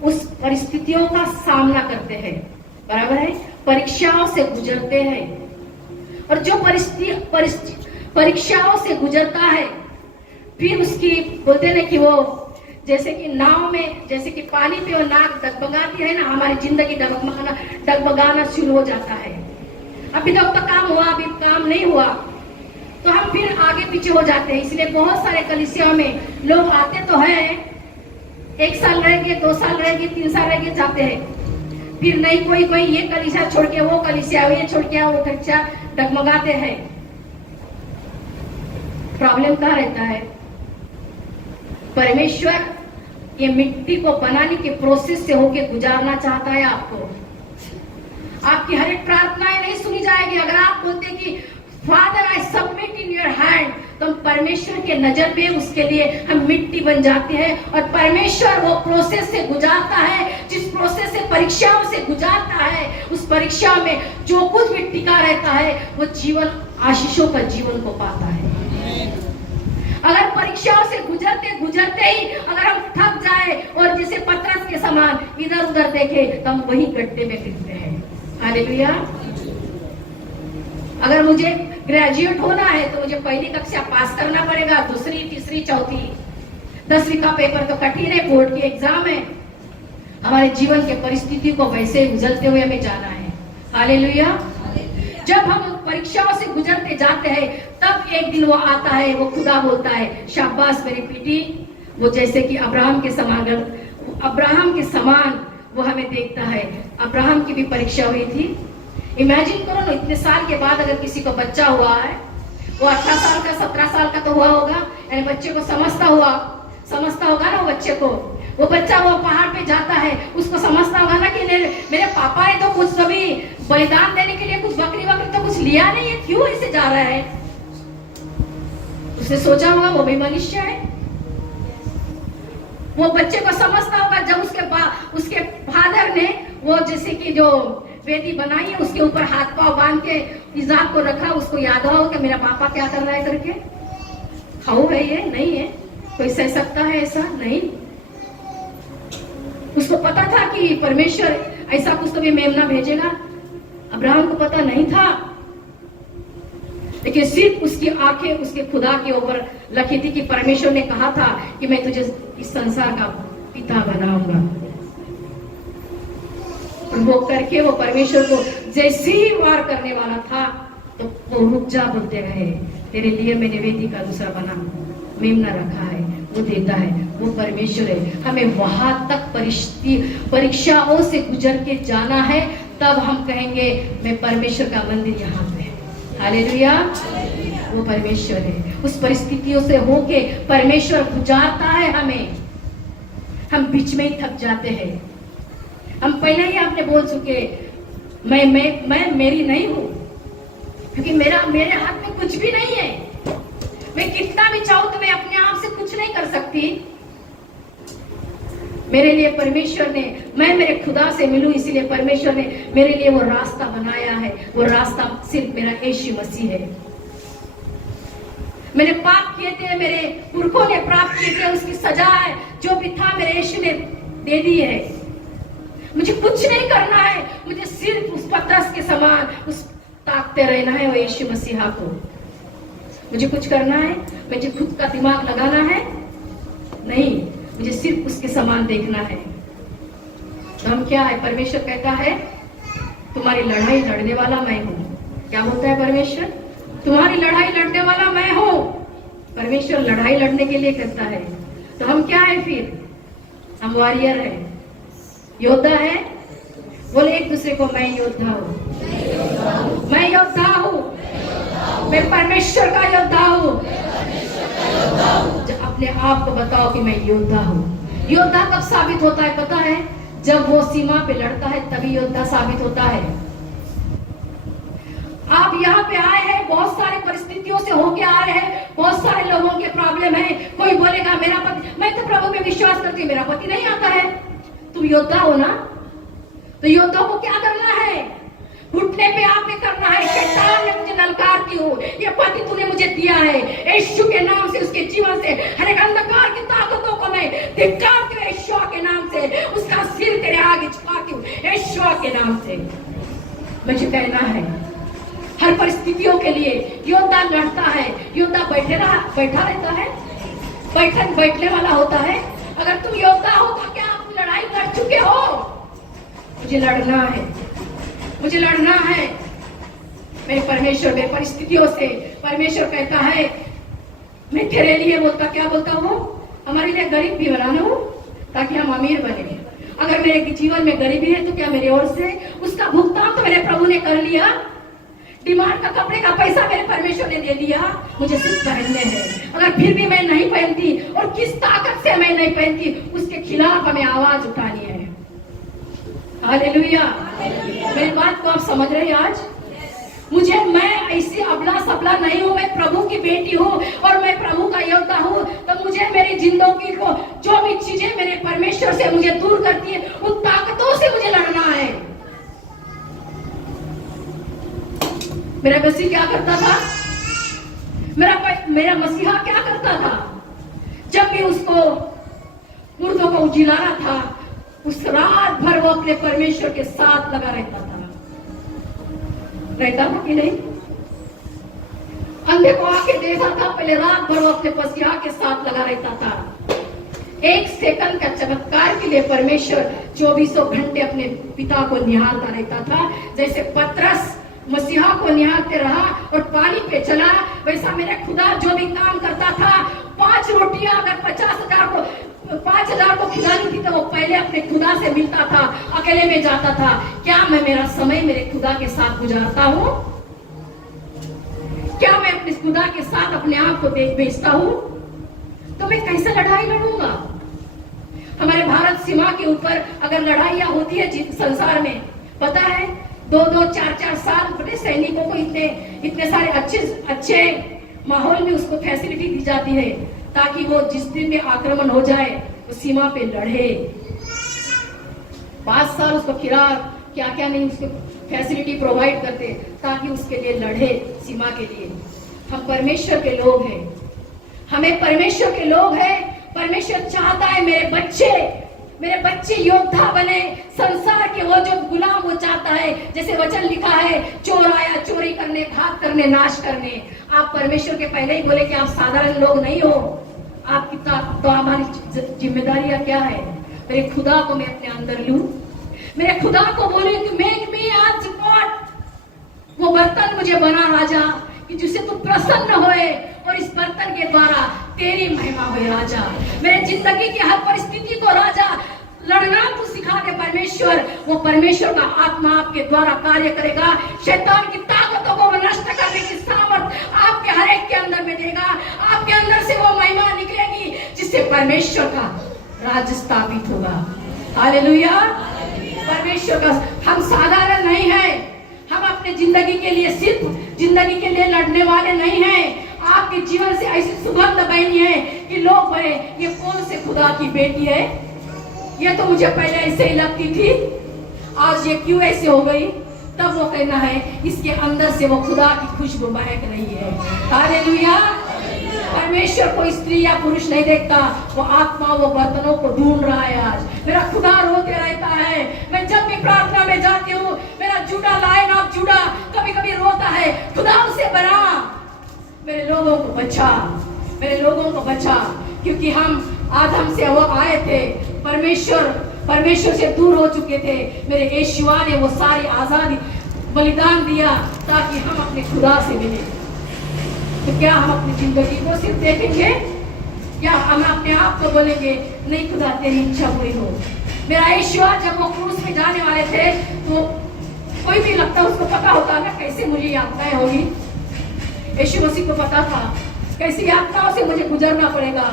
उस परिस्थितियों का सामना करते हैं, बराबर है, परीक्षाओं से गुजरते हैं। और जो परीक्षाओं से गुजरता है, फिर उसकी बोलते हैं कि वो जैसे कि नाव में, जैसे कि पानी पे वो नाक डगमगाती है ना, हमारी जिंदगी डगमगाना शुरू हो जाता है। अभी तक तो काम हुआ, अभी काम नहीं हुआ, तो हम फिर आगे पीछे हो जाते हैं। इसलिए बहुत सारे कलीसिया में लोग आते तो हैं, 1 साल रहेंगे, 2 साल रहेंगे, 3 साल रहेंगे, जाते हैं। फिर नहीं, कोई ये कलीसिया छोड़ के वो कलीसिया, ये छोड़ के वो कलीसिया, डगमगाते हैं। प्रॉब्लम कहाँ रहता है? परमेश्वर ये मिट्टी को बनाने के प्रोसेस से होके गुजारना चाहता है आपको। आपकी हर एक प्रार्थनाएं नहीं सुनी जाएगी। अगर आप बोलते कि father I submit in your hand, तो हम परमेश्वर के नजर में उसके लिए हम मिट्टी बन जाते हैं। और परमेश्वर वो प्रोसेस से गुजारता है, जिस प्रोसेस से परीक्षाओं से गुजारता है, उस परीक्षा में जो कुछ भी टिका रहता है वो जीवन, आशीषों का जीवन को पाता है। अगर परीक्षाओं से गुजरते गुजरते ही अगर हम थक जाए और जैसे पतरस के समान इधर उधर देखे, तो हम वही गड्ढे में गिरते हैं। हालेलुया। अगर मुझे ग्रेजुएट होना है तो मुझे पहली कक्षा पास करना पड़ेगा, दूसरी, तीसरी, चौथी, 10वीं का पेपर तो कठिन है, बोर्ड की एग्जाम है। हमारे जीवन के परिस्थिति को वैसे गुजरते हुए हमें जाना है। हालेलुया। जब हम परीक्षाओं से गुजरते जाते हैं, तब एक दिन वो आता है, वो खुदा बोलता है, शाबाश मेरी बेटी, वो जैसे कि अब्राहम के समान वो हमें देखता है। अब्राहम की भी परीक्षा हुई थी। इमेजिन करो ना, इतने साल के बाद अगर किसी को बच्चा हुआ है, वो 18 साल का, 17 साल का तो हुआ होगा, यानी बच्चे को समझता होगा ना वो बच्चे को। वो बच्चा वो पहाड़ पे जाता है, उसको समझता होगा ना कि मेरे पापा ने तो कुछ कभी बलिदान देने के लिए कुछ बकरी तो कुछ लिया नहीं है, क्यों ऐसे जा रहा है? उसने सोचा होगा वो भी मनुष्य है। वो बच्चे को समझता होगा जब उसके फादर ने वो जैसे कि जो वेदी बनाई है, उसके ऊपर हाथ पांव बांध के इजाक को रखा, उसको याद हो कि मेरा पापा क्या कर रहा है करके। खाओ है ये नहीं है, कोई सह सकता है ऐसा? नहीं। उसको पता था कि परमेश्वर ऐसा कुछ तो भी मेमना भेजेगा। अब्राहम को पता नहीं था, लेकिन सिर्फ उसकी आंखें उसके खुदा के ऊपर लगी थी कि परमेश्वर ने कहा था कि मैं तुझे इस संसार का पिता बनाऊंगा। और वो करके वो परमेश्वर को जैसे ही वार करने वाला था, तो वो रुक जा बोलते रहे, तेरे लिए मैंने वेदी का दूसरा बना मेमना रखा है, वो देता है, वो परमेश्वर है। हमें वहां तक परीक्षाओं से गुजर के जाना है, तब हम कहेंगे मैं परमेश्वर का मंदिर यहाँ पे है। हालेलुया। वो परमेश्वर है। उस परिस्थितियों से होके परमेश्वर गुजारता है हमें। हम बीच में ही थक जाते हैं। हम पहले ही आपने बोल चुके, मैं मेरी नहीं हूं, क्योंकि मेरे हाथ में कुछ भी नहीं है। मैं कितना भी चाहूं तो मैं अपने आप से कुछ नहीं कर सकती। मेरे लिए परमेश्वर ने, मैं मेरे खुदा से मिलूं, इसीलिए परमेश्वर ने मेरे लिए वो रास्ता बनाया है। वो रास्ता सिर्फ मेरा यीशु मसीह है। मैंने पाप किए थे, मेरे पुरखों ने प्राप्त किए थे, उसकी सजा है जो भी था मेरे यीशु ने दे दी है। मुझे कुछ नहीं करना है, मुझे सिर्फ उस पतरस के समान उस ताकते रहना है, वो यीशु मसीहा को। मुझे कुछ करना है, मुझे खुद का दिमाग लगाना है नहीं, मुझे सिर्फ उसके समान देखना है। तो हम क्या है, परमेश्वर कहता है तुम्हारी लड़ाई लड़ने वाला मैं हूं। क्या बोलता है परमेश्वर? तुम्हारी लड़ाई लड़ने वाला मैं हूं। परमेश्वर लड़ाई लड़ने के लिए कहता है। तो हम क्या है फिर? हम वॉरियर है, योद्धा है। बोले एक दूसरे को, मैं योद्धा हूं, मैं योद्धा हूं, मैं परमेश्वर का योद्धा हूं। अपने आप को बताओ कि मैं योद्धा हूं। योद्धा कब साबित होता है पता है? जब वो सीमा पे लड़ता है, तभी योद्धा साबित होता है। आप यहाँ पे आए हैं, बहुत सारी परिस्थितियों से होके आ रहे हैं, बहुत सारे लोगों के प्रॉब्लम है। कोई बोलेगा मेरा पति, मैं तो प्रभु में विश्वास करती हूँ, मेरा पति नहीं आता है। तुम योद्धा हो ना? तो योद्धा को क्या करना है? घुटने पे आपने करना है। शैतान ने मुझे ललकारती हूँ, ये पति तूने मुझे दिया है। यीशु के नाम से उसके जीवन से हर एक अंधकार की ताकतों को मैं धिक्कारती हूँ यीशु के नाम से। उसका सिर तेरे आगे झुकाती हूँ यीशु के नाम से। मुझे कहना है हर परिस्थितियों के लिए योद्धा लड़ता है। योद्धा बैठा रहता है, बैठने वाला होता है। अगर तुम योद्धा हो तो क्या आप लड़ाई लड़ चुके हो? मुझे लड़ना है, मुझे लड़ना है मेरे परमेश्वर। मेरे परिस्थितियों से परमेश्वर कहता है मैं तेरे लिए बोलता, क्या बोलता हूँ? हमारे लिए गरीब भी बनाना हो ताकि हम अमीर बने। अगर मेरे जीवन में गरीबी है तो क्या मेरी ओर से उसका भुगतान तो मेरे प्रभु ने कर लिया। डिमांड का कपड़े का पैसा मेरे परमेश्वर ने दे दिया, मुझे सिर्फ पहनने हैं। अगर फिर भी मैं नहीं पहनती और किस ताकत से मैं नहीं पहनती, उसके खिलाफ हमें आवाज उठानी है। हालेलुया। मेरी बात को आप समझ रहे हैं आज? मैं ऐसी अबला सबला नहीं हूँ, मैं प्रभु की बेटी हूँ और मैं प्रभु का योद्धा हूँ। तो मुझे मेरी जिंदगी को जो भी चीजें मेरे परमेश्वर से मुझे दूर करती है, उन ताकतों से मुझे लड़ना है। मेरा मसीह क्या करता था? मेरा मसीहा क्या करता था? जब भी उसको मुर्दों को उजिलाना था, उस रात भर वो अपने परमेश्वर के साथ लगा रहता था कि नहीं? अंधे को आके देखा था, पहले रात भर वो अपने मसीहा के साथ लगा रहता था। एक सेकंड का चमत्कार के लिए परमेश्वर 24 घंटे अपने पिता को निहारता रहता था। जैसे पतरस मसीहा को निहारते रहा और पानी पे चला, वैसा मेरा खुदा जो भी काम करता था, 5 रोटियां अगर 50,000 को खिलानी थी तो वो पहले अपने खुदा से मिलता था, अकेले में जाता था। क्या मैं मेरा समय मेरे खुदा के साथ गुजारता हूँ? क्या मैं अपने खुदा के साथ अपने आप को बेचता हूँ? तो मैं कैसे लड़ाई लड़ूंगा? हमारे भारत सीमा के ऊपर अगर लड़ाइयां होती है संसार में, पता है 2-2, 4-4 साल बड़े सैनिकों को इतने सारे अच्छे माहौल में उसको फैसिलिटी दी जाती है ताकि वो जिस दिन में आक्रमण हो जाए वो सीमा पे लड़े। 5 साल उसको खुराक क्या नहीं उसको फैसिलिटी प्रोवाइड करते ताकि उसके लिए लड़े, सीमा के लिए। हम परमेश्वर के लोग हैं, हमें परमेश्वर के लोग हैं। परमेश्वर चाहता है मेरे बच्चे योद्धा बने। संसार के वो जो गुलाम वो चाहता है, जैसे वचन लिखा है, चोर आया चोरी करने, घात करने, नाश करने। आप परमेश्वर के पहले ही बोले कि आप साधारण लोग नहीं हो। आपकी तो हमारी जिम्मेदारियां क्या है? मेरे खुदा को मैं अपने अंदर लूं, मेरे खुदा को बोले कि मेक मी एज गॉड, वो बर्तन मुझे बना राजा कि जिससे तू प्रसन्न होए और इस बर्तन के द्वारा तेरी महिमा होए राजा। मेरे जिंदगी की हर परिस्थिति को राजा लड़ना तू सिखा दे परमेश्वर। वो परमेश्वर का आत्मा आपके द्वारा कार्य करेगा। शैतान की ताकतों को नष्ट करने की सामर्थ आपके हर एक के अंदर में देगा। आपके अंदर से वो महिमा निकलेगी जिससे परमेश्वर का राज्य स्थापित होगा। हालेलुया। परमेश्वर का हम साधारण नहीं है। हम अपने जिंदगी के लिए सिर्फ जिंदगी के लिए लड़ने वाले नहीं हैं। आपके जीवन से ऐसी सुगंध बहनी है कि लोग कहे ये कौन से खुदा की बेटी है? ये तो मुझे पहले ऐसे ही लगती थी, आज ये क्यों ऐसे हो गई? तब वो कहना है इसके अंदर से वो खुदा की खुशबू महक रही है। हालेलुया। परमेश्वर को स्त्री या पुरुष नहीं देखता, वो आत्मा वो बर्तनों को ढूंढ रहा है। आज मेरा खुदा रोते रहता है। मैं जब भी प्रार्थना में जाती हूँ, मेरा जूड़ा लाइन ऑफ जूड़ा कभी कभी रोता है, खुदा उसे बना, मेरे लोगों को बचा, मेरे लोगों को बचा। क्योंकि हम आदम से वो आए थे, परमेश्वर से दूर हो चुके थे। मेरे यीशुआ ने वो सारी आजादी बलिदान दिया ताकि हम अपने खुदा से मिले। तो क्या हम अपनी जिंदगी को सिर्फ देखेंगे या हम अपने आप को बोलेंगे नहीं खुदा तेरी इच्छा पूरी हो? मेरा यीशुआ जब वो क्रूस में जाने वाले थे तो कोई भी लगता उसको पता होता ना कैसे मुझे यात्राएं होगी। यीशु मसीह को पता था कैसी यात्राओं से मुझे गुजरना पड़ेगा,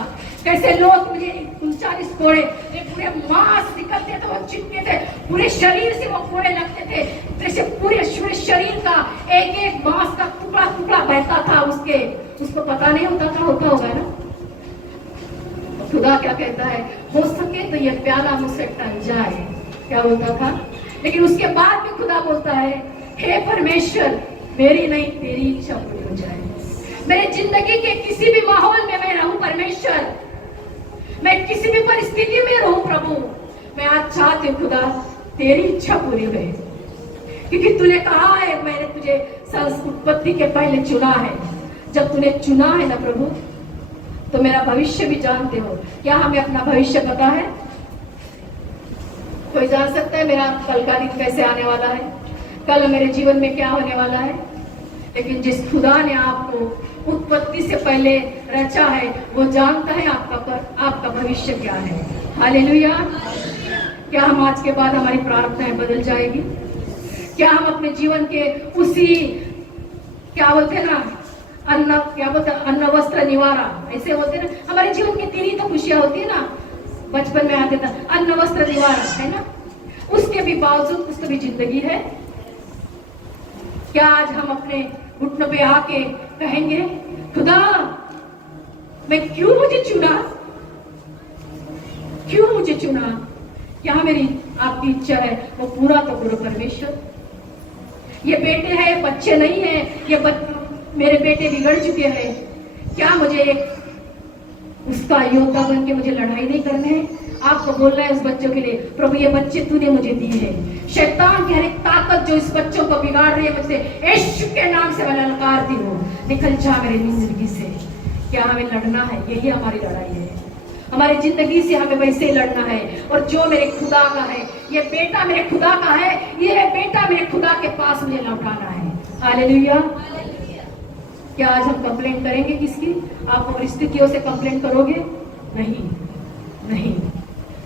कैसे लोग मुझे 39 कोड़े पूरे मांस निकलते थे, वो चिपके थे, पूरे शरीर से वो कोड़े लगते थे, जैसे पूरे शरीर का एक एक मांस का टुकड़ा टुकड़ा बहता था। उसको पता नहीं होता था, होता होगा ना। तो खुदा क्या कहता है, हो सके तो ये प्याला मुझसे टल जाए, क्या बोलता था। लेकिन उसके बाद भी खुदा बोलता है हे परमेश्वर, मेरी नहीं तेरी इच्छा पूरी हो जाए। मेरे जिंदगी के किसी भी माहौल में मैं रहूं परमेश्वर, मैं किसी भी परिस्थिति में रहूं प्रभु, मैं आज चाहती हूँ खुदा तेरी इच्छा पूरी हुए, क्योंकि तूने कहा है मैंने तुझे उत्पत्ति के पहले चुना है। जब तूने चुना है ना प्रभु, तो मेरा भविष्य भी जानते हो। क्या हमें अपना भविष्य पता है? कोई जान सकता है मेरा कल का दिन कैसे आने वाला है, कल मेरे जीवन में क्या होने वाला है? लेकिन जिस खुदा ने आपको उत्पत्ति से पहले रचा है, वो जानता है आपका भविष्य क्या है। हालेलुया। क्या हम आज के बाद हमारी प्रार्थनाएं बदल जाएगी? क्या हम अपने जीवन के उसी क्या बोलते ना अन्न वस्त्र निवारा, ऐसे होते ना, हमारे जीवन की 3 ही तो खुशियां होती है ना, बचपन में आते था अन्न वस्त्र निवारा, है ना, उसके भी बावजूद उसकी भी जिंदगी है। क्या आज हम अपने घुटनों पे आके कहेंगे खुदा मैं क्यों मुझे चुना, क्यों मुझे चुना? क्या मेरी आपकी इच्छा है वो पूरा तो करो परमेश्वर। ये बेटे हैं, बच्चे नहीं है, मेरे बेटे बिगड़ चुके हैं, क्या मुझे एक उसका योद्धा बन के मुझे लड़ाई नहीं करना है? आपको बोलना है उस बच्चों के लिए, प्रभु ये बच्चे तूने मुझे दिए हैं, शैतान की हर एक ताकत जो इस बच्चों को बिगाड़ रही है मुझसे यीशु के नाम से मैं ललकारती हूँ, निकल जा मेरी जिंदगी से। क्या हमें लड़ना है? यही हमारी लड़ाई है, हमारी जिंदगी से हमें वैसे ही लड़ना है। और जो मेरे खुदा का है, ये बेटा मेरे खुदा का है, ये बेटा मेरे खुदा के पास मुझे लौटाना है। हालेलुया। क्या आज हम कंप्लेंट करेंगे किसकी? आप परिस्थितियों से कंप्लेंट करोगे? नहीं, नहीं।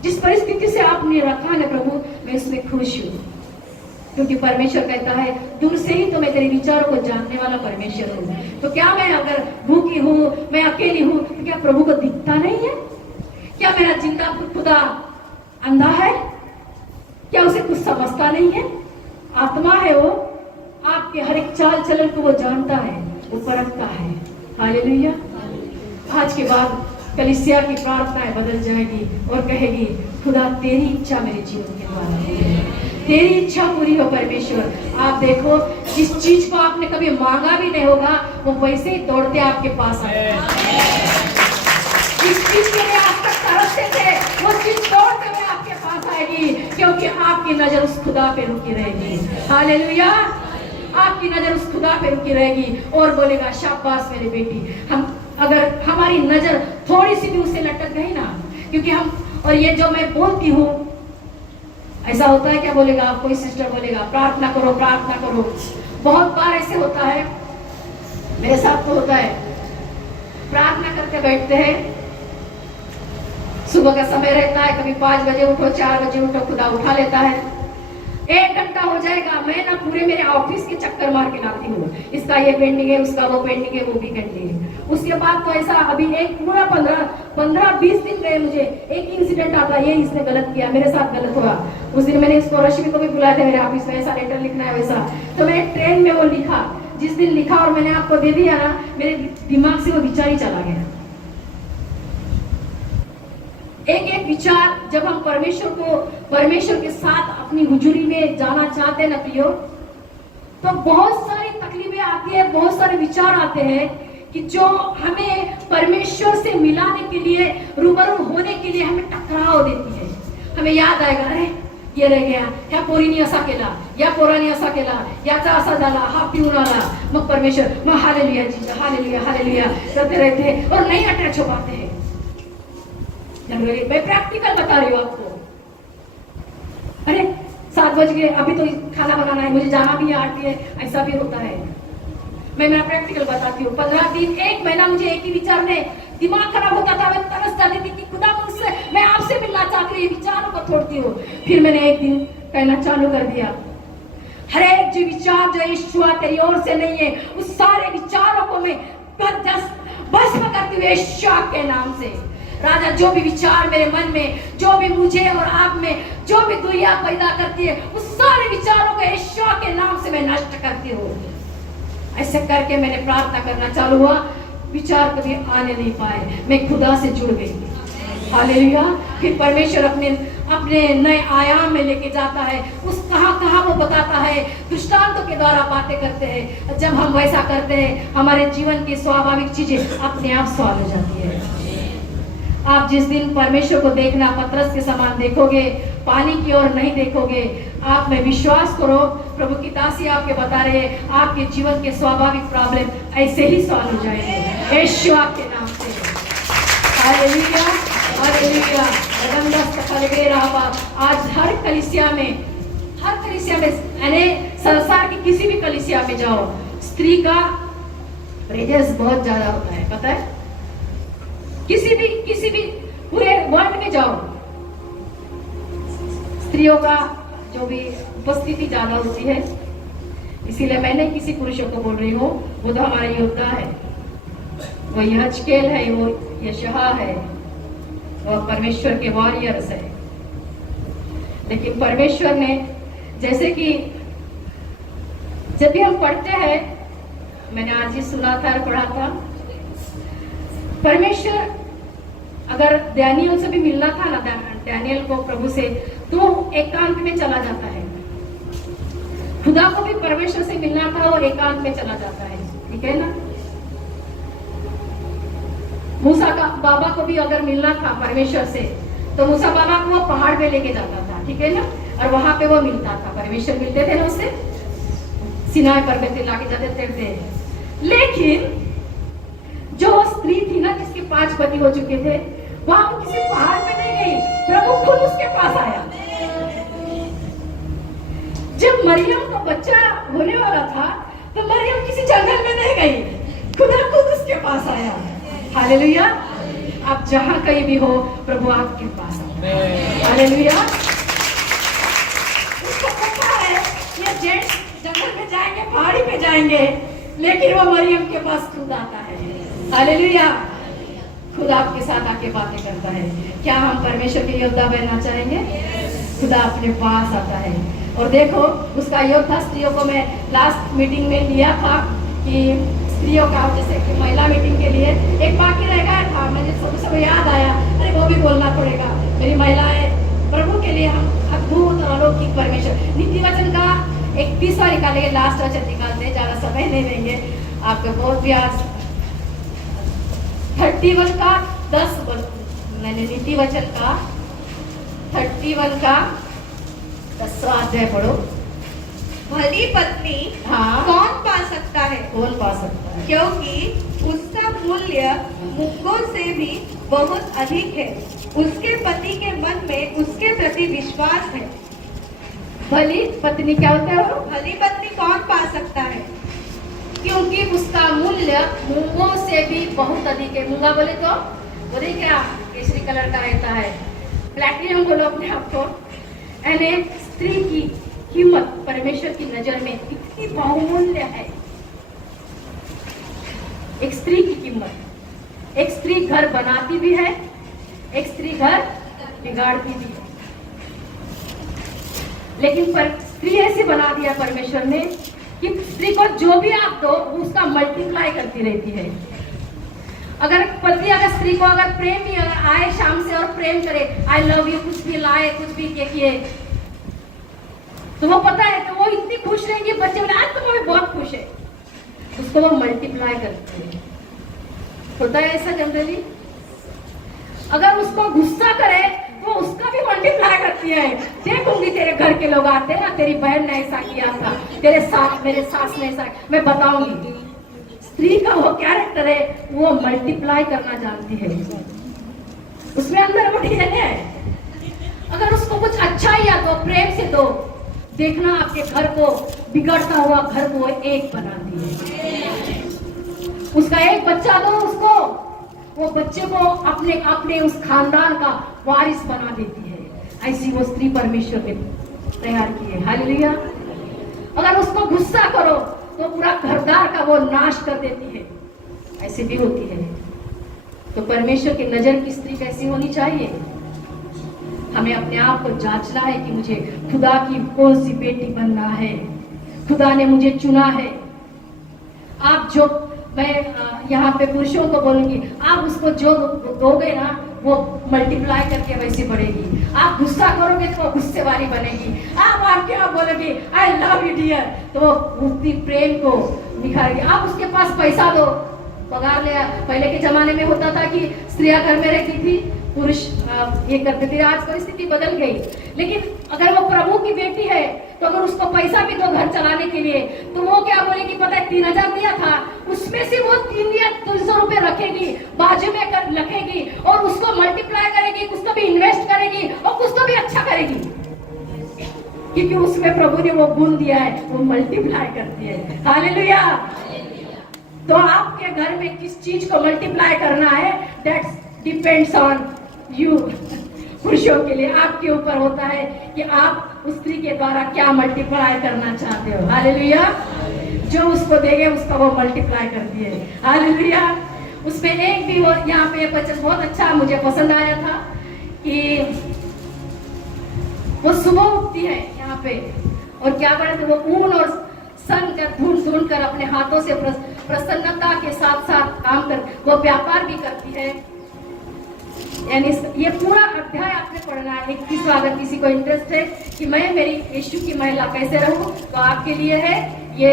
जिस परिस्थिति से आपने रखा है प्रभु, मैं इसमें खुश हूँ, क्योंकि परमेश्वर कहता है दूर से ही तो मैं तेरे विचारों को जानने वाला परमेश्वर हूँ। तो क्या मैं अगर भूखी हूँ, मैं अकेली हूँ, तो क्या प्रभु को दिखता नहीं है? क्या मेरा जिंदा खुदा अंधा है? क्या उसे कुछ समझता नहीं है? आत्मा है वो, आपके हर एक चाल चलन को वो जानता है, वो परखता है। हालेलुया। आज के बाद कलीसिया की प्रार्थनाएं बदल जाएगी और कहेगी खुदा तेरी इच्छा मेरे जीवन के द्वारा हो, तेरी इच्छा पूरी हो परमेश्वर। आप देखो जिस चीज को आपने कभी मांगा भी नहीं होगा, वो वैसे ही दौड़ते आपके पास आएगा। जिस चीज के लिए आप तक तरसते थे, वो चीज दौड़ते हुए आपके पास आएगी, क्योंकि आपकी नजर उस खुदा पे रुकी रहेगी। हालेलुया। आपकी नजर उस खुदा पे रुकी रहेगी और बोलेगा शाबाश मेरी बेटी। हम अगर हमारी नजर थोड़ी सी भी उससे लटक गई ना, क्योंकि हम, और ये जो मैं बोलती हूँ ऐसा होता है, क्या बोलेगा आप, कोई सिस्टर बोलेगा प्रार्थना करो प्रार्थना करो। बहुत बार ऐसे होता है, मेरे साथ तो होता है, प्रार्थना करके बैठते हैं, सुबह का समय रहता है, कभी 5 बजे उठो, 4 बजे उठो, खुदा उठा लेता है। 1 घंटा हो जाएगा, मैं ना पूरे मेरे ऑफिस के चक्कर मार के लाती हूँ, इसका ये पेंडिंग है, उसका वो पेंडिंग है, वो भी पेंडिंग है। उसके बाद तो ऐसा अभी एक पूरा 15-20 दिन गए, मुझे एक इंसिडेंट आता है, ये इसने गलत किया, मेरे साथ गलत हुआ। उस दिन मैंने इसको रश्मि को भी बुलाया था मेरे ऑफिस में, ऐसा लेटर लिखना है वैसा, तो मैंने ट्रेन में वो लिखा, जिस दिन लिखा और मैंने आपको दे दिया ना, मेरे दिमाग से वो विचार ही चला गया। एक विचार जब हम परमेश्वर के साथ अपनी हुजूरी में जाना चाहते हैं ना प्रियो, तो बहुत सारी तकलीफें आती है, बहुत सारे विचार आते हैं कि जो हमें परमेश्वर से मिलाने के लिए, रूबरू होने के लिए हमें टकराव देती है। हमें याद आएगा, अरे ये रह गया, या पोरीनी असा केला, या पोरानी असा केला, याचा असा झाला, हा पिऊन आला, मग परमेश्वर मग हालेलुया जी, हालेलुया हालेलुया करते रहते हैं और नहीं अटैच हो पाते हैं। मैं प्रैक्टिकल बता रही हूँ आपको। अरे 7 बज गए, अभी तो खाना बनाना है, मुझे जाना भी है, आती है, ऐसा भी होता है। मैं मेरा प्रैक्टिकल बताती हूँ। 15 दिन 1 महीना मुझे एक ही विचार में दिमाग खराब होता था, मैं तरस जाती थी कि खुदा मुझसे, मैं आपसे मिलना चाहती हूँ, ये विचारों को छोड़ती हूँ। फिर मैंने एक दिन कहना चालू कर दिया, हर एक जो विचार जो यीशुआ तेरी ओर से नहीं है, उस सारे विचारों को मैं भस्म करती हूँ यीशुआ के नाम से। राजा जो भी विचार मेरे मन में, जो भी मुझे और आप में जो भी दुनिया पैदा करती है, उस सारे विचारों को यीशुआ के नाम से मैं नष्ट करती हूँ। ऐसे करके मैंने प्रार्थना करना चालू हुआ, विचार कभी आने नहीं पाए, मैं खुदा से जुड़ गई। हालेलुया। फिर परमेश्वर अपने नए आयाम में लेके जाता है। उस कहाँ वो बताता है, दृष्टांतों के द्वारा बातें करते हैं। जब हम वैसा करते हैं, हमारे जीवन की स्वाभाविक चीजें अपने आप सॉल्व हो जाती है। आप जिस दिन परमेश्वर को देखना पतरस के समान देखोगे, पानी की ओर नहीं देखोगे, आप में विश्वास करो, प्रभु की दासी आपके बता रहे हैं, आपके जीवन के स्वाभाविक प्रॉब्लम ऐसे ही सॉल्व हो जाएंगे यीशु आपके नाम से। Hallelujah, hallelujah. आज हर कलीसिया में यानी संसार की किसी भी कलीसिया में जाओ, स्त्री का प्रेजेंस बहुत ज्यादा होता है, पता है? किसी भी पूरे वर्ल्ड में जाओ, स्त्रियों का जो भी उपस्थिति ज्यादा होती है। इसीलिए मैं नहीं किसी पुरुषों को बोल रही हूँ, वो तो हमारा योद्धा है, वो यहजकेल है, वो यशहा है, वो परमेश्वर के वॉरियर्स है। लेकिन परमेश्वर ने, जैसे कि जब भी हम पढ़ते हैं, मैंने आज ही सुना था और पढ़ा था, परमेश्वर अगर डैनियल से भी मिलना था ना, डैनियल को प्रभु से, तो एकांत में चला जाता है। खुदा को भी परमेश्वर से मिलना था, वो एकांत में चला जाता है, ठीक है ना? मूसा का बाबा को भी अगर मिलना था परमेश्वर से, तो मूसा बाबा को वो पहाड़ पे लेके जाता था, ठीक है ना? और वहां पे वो मिलता था, परमेश्वर मिलते थे ना उससे, सिनाई पर्वत पे लाके जाते थे। लेकिन जो स्त्री थी ना, जिसके 5 पति हो चुके थे, वहां वो किसी पहाड़ पे नहीं गई, प्रभु खुद उसके पास आया। जब मरियम का बच्चा होने वाला था, तो मरियम किसी जंगल में नहीं गई, खुदा खुद उसके पास आया। हालेलुया। आप जहां कहीं भी हो, प्रभु आपके पास आया। हालेलुया। उसको पता है ये जेंट्स जंगल में जाएंगे, पहाड़ी पे जाएंगे, लेकिन वो मरियम के पास खुद आता है। हालेलुया। खुदा आपके साथ आके बातें करता है। क्या हम परमेश्वर के योद्धा बनना चाहेंगे? खुदा अपने पास आता है। और देखो, उसका योद्धा स्त्रियों को मैं लास्ट मीटिंग में लिया था कि स्त्रियों का, जैसे कि महिला मीटिंग के लिए एक बाकी रह गया था, मुझे सब याद आया, अरे वो भी बोलना पड़ेगा। मेरी महिलाएं, प्रभु के लिए हम अद्भुत और अलौकिक परमेश्वर, नीति वचन का 31वां निकालेंगे, लास्ट वचन निकालते हैं, ज्यादा समय नहीं देंगे आपको, बहुत प्यार। 31 का 10, मैंने नीति वचन का 31 का 10वां अध्याय पढ़ो। भली पत्नी हाँ, कौन पा सकता है? कौन पा सकता है? क्योंकि उसका मूल्य मुक्कों से भी बहुत अधिक है, उसके पति के मन में उसके प्रति विश्वास है। भली पत्नी क्या होता है? वो भली पत्नी कौन पा सकता है? क्योंकि उसका मूल्य मूंगों से भी बहुत अधिक है। मूंगा बोले तो बोले क्या, केसरी कलर का रहता है, प्लैटिनम बोलो अपने आप को। यानी स्त्री की कीमत परमेश्वर की नजर में कितनी बहुमूल्य है। एक स्त्री की कीमत, एक स्त्री घर बनाती भी है, एक स्त्री घर बिगाड़ती भी है। लेकिन स्त्री ऐसे बना दिया परमेश्वर ने कि स्त्री को जो भी आप दो, उसका मल्टीप्लाई करती रहती है। अगर पति अगर स्त्री को अगर प्रेम भी अगर आए शाम से और प्रेम करे, आई लव यू, कुछ भी लाए, कुछ भी किए, तो वो पता है कि वो इतनी खुश रहेंगी, बच्चे बोले आज तो मम्मी बहुत खुश है, उसको वो मल्टीप्लाई करते हैं। होता है ऐसा जनरली। अगर उसको गुस्सा करे तो उसका भी मल्टीप्लाई करती है। देखूंगी तेरे घर के लोग आते हैं ना, तेरी बहन ने ऐसा किया था, तेरे साथ मेरे सास ने ऐसा, मैं बताऊंगी। स्त्री का वो कैरेक्टर है, वो मल्टीप्लाई करना जानती है, उसमें अंदर वो डीएनए है। अगर उसको कुछ अच्छा ही या तो प्रेम से दो, देखना आपके घर को, बिगड़ता हुआ घर को एक बनाती है। उसका एक बच्चा दो उसको, वो बच्चे को अपने अपने उस खानदान का वारिस बना देती है। ऐसी वो स्त्री परमेश्वर ने तैयार की है। हालेलुया। अगर उसको गुस्सा करो तो पूरा घरदार का वो नाश कर देती है, ऐसी भी होती है। तो परमेश्वर की नजर की स्त्री कैसी होनी चाहिए? हमें अपने आप को जांचना है कि मुझे खुदा की कौन सी बेटी बनना है। खुदा ने मुझे चुना है। आप जो, मैं यहाँ पे पुरुषों को बोलूंगी, आप उसको जो दोगे ना, वो मल्टीप्लाई करके वैसे बढ़ेगी। आप गुस्सा करोगे तो वो गुस्से वाली बनेगी। आप आके आप बोलोगे आई लव यू डियर, तो वो उसी प्रेम को निखारेगी। आप उसके पास पैसा दो, पगार ले। पहले के जमाने में होता था कि स्त्रियां घर में रहती थी, पुरुष ये करते थे। आज परिस्थिति बदल गई, लेकिन अगर वो प्रभु की बेटी है तो अगर उसको पैसा भी दो घर चलाने के लिए, तो वो क्या बोलेगी पता है, 3000 दिया था, उसमें से वो 3 या 300 रुपए रखेगी, बाजू में रखेगी और उसको मल्टीप्लाई करेगी, कुछ तो भी इन्वेस्ट करेगी और कुछ तो भी अच्छा करेगी, क्योंकि उसमें प्रभु ने वो गुण दिया है, वो मल्टीप्लाई करती है। हालेलुया। तो आपके घर में किस चीज को मल्टीप्लाई करना है, दैट्स डिपेंड्स ऑन यू। पुरुषों के लिए आपके ऊपर होता है कि आप उस स्त्री के द्वारा क्या मल्टीप्लाई करना चाहते हो। हालेलुया। जो उसको देंगे उसका वो मल्टीप्लाई करती है। हालेलुया। उसमें एक भी वो यहाँ पे वचन बहुत अच्छा मुझे पसंद आया था कि वो सुबह उठती है यहाँ पे और क्या करते, वो ऊन और सन का ढूंढ कर अपने हाथों से प्रसन्नता के साथ साथ काम कर वो व्यापार भी करती है। यानी ये पूरा अध्याय आपने पढ़ना है। 21वां, अगर किसी को इंटरेस्ट है कि मैं मेरी यीशु की महिला कैसे रहूं, तो आपके लिए है ये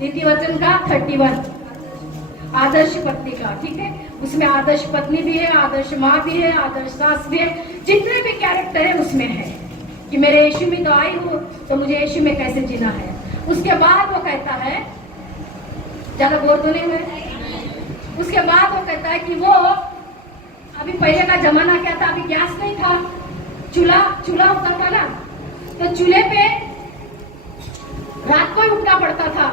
नीति वचन का 31 आदर्श पत्नी का। ठीक है, उसमें आदर्श पत्नी भी है, आदर्श माँ भी है, आदर्श सास भी है, जितने भी कैरेक्टर है उसमें है कि मेरे यीशु में तो आई हूँ तो मुझे यीशु में कैसे जीना है। उसके बाद वो कहता है, ज्यादा बोर तो नहीं हुए, उसके बाद वो कहता है कि वो अभी पहले का जमाना क्या था, अभी गैस नहीं था, चूल्हा होता था ना, तो चूल्हे पे रात को ही उठना पड़ता था।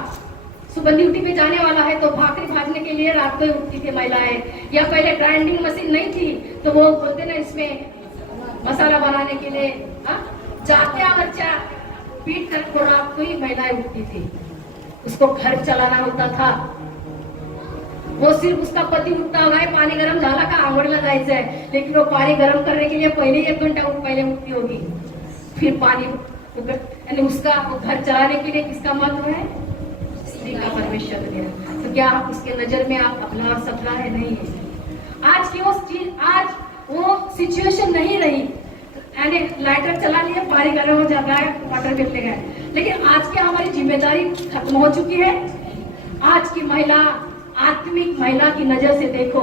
सुबह ड्यूटी पे जाने वाला है तो भाकरी भाजने के लिए रात को ही उठती थी महिलाएं, या पहले ग्राइंडिंग मशीन नहीं थी तो वो बोलते ना इसमें मसाला बनाने के लिए जाते बच्चा पीट कर को रात को ही महिलाएं उठती थी। उसको घर चलाना होता था, वो सिर्फ उसका पति उठता होगा, पानी गरम झाला का आंघोळीला जायचं है, लेकिन वो पानी गरम करने के लिए पहले 1 घंटा पहले उठती होगी, फिर पानी यानी उसका घर चलाने के लिए किसका महत्व है, स्त्री का परमेश्वर दिया। तो क्या उसके नजर में आप अपना और सपना है, नहीं है। आज की वो चीज, आज वो सिचुएशन नहीं रही, यानी लाइटर चला लिया, पानी गर्म हो जाता है, वाटर बिल गए, लेकिन आज की हमारी जिम्मेदारी खत्म हो चुकी है। आज की महिला आत्मिक महिला की नजर से देखो।